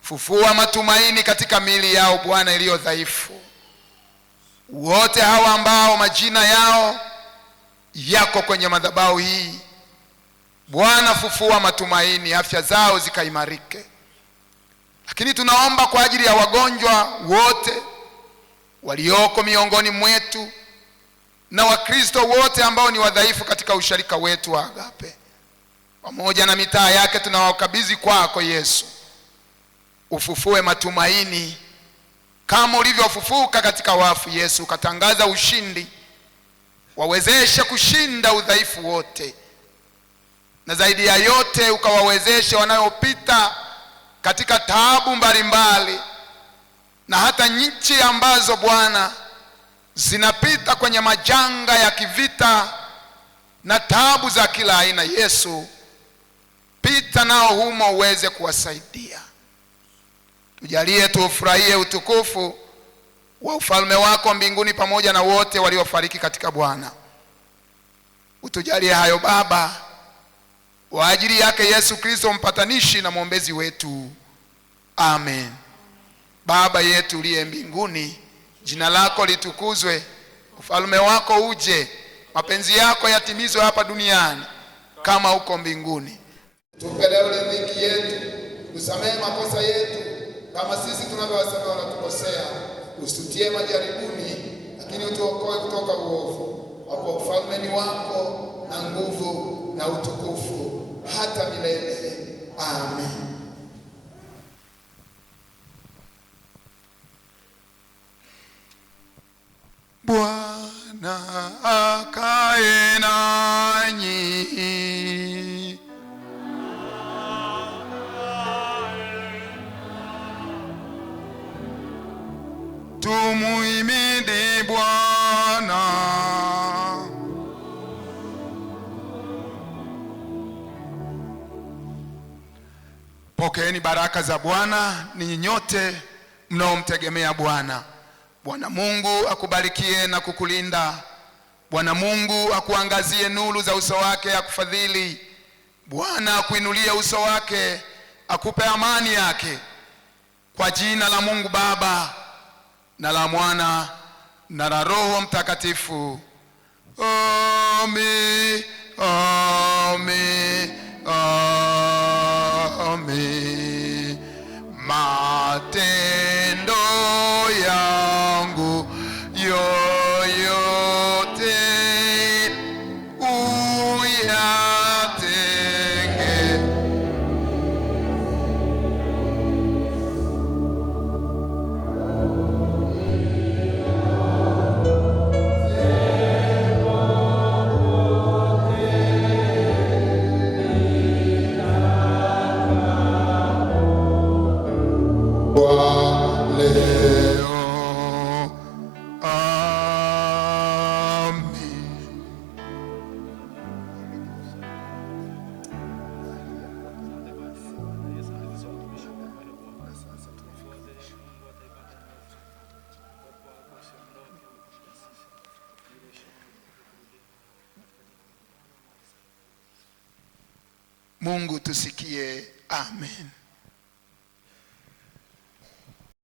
Fufua matumaini katika miili yao Bwana iliyo dhaifu. Wote hawa ambao majina yao yako kwenye madhabahu hii Bwana, fufua matumaini, afya zao zikaimarike. Lakini tunaomba kwa ajili ya wagonjwa wote walioko miongoni mwetu na Wakristo wote ambao ni wadhaifu katika usharika wetu wa Agape pamoja na mitaa yake, tunawakabidhi kwako Yesu. Ufufue matumaini kama ulivyofufuka katika wafu Yesu, ukatangaza ushindi. Wawezeshe kushinda udhaifu wote, na zaidi ya yote ukawawezeshe wanayopita katika taabu mbalimbali, na hata nchi ambazo Bwana zinapita kwenye majanga ya kivita, na taabu za kila aina. Yesu, pita nao humo uweze kuwasaidia. Tujalie tuufurahie utukufu wa ufalme wako mbinguni pamoja na wote waliofariki katika Bwana. Utujalie hayo Baba, kwa ajili yake Yesu Kristo mpatanishi na mwombezi wetu. Amen. Baba yetu uliye mbinguni, jina lako litukuzwe, ufalme wako uje, mapenzi yako yatimizwe hapa duniani kama huko mbinguni. Tupe leo riziki yetu, tusamehe makosa yetu kama sisi tunavyowasamehe wanatukosea, usitutie majaribuni, lakini utuokoe kutoka uovu. Kwa kuwa ufalme ni wako na nguvu na utukufu hata milele. Amen. Bwana akae nanyi. Tumuhimidi Bwana. Pokeeni baraka za Bwana ninyi nyote mnaomtegemea Bwana. Bwana Mungu akubarikie na kukulinda. Bwana Mungu akuangazie nuru za uso wake akufadhili. Bwana akuinulie uso wake akupe amani yake. Kwa jina la Mungu Baba na la Mwana na la Roho Mtakatifu. Amen. Amen. Amen. Matendo yangu yoyote uyatenge. Mungu tusikie. Amen.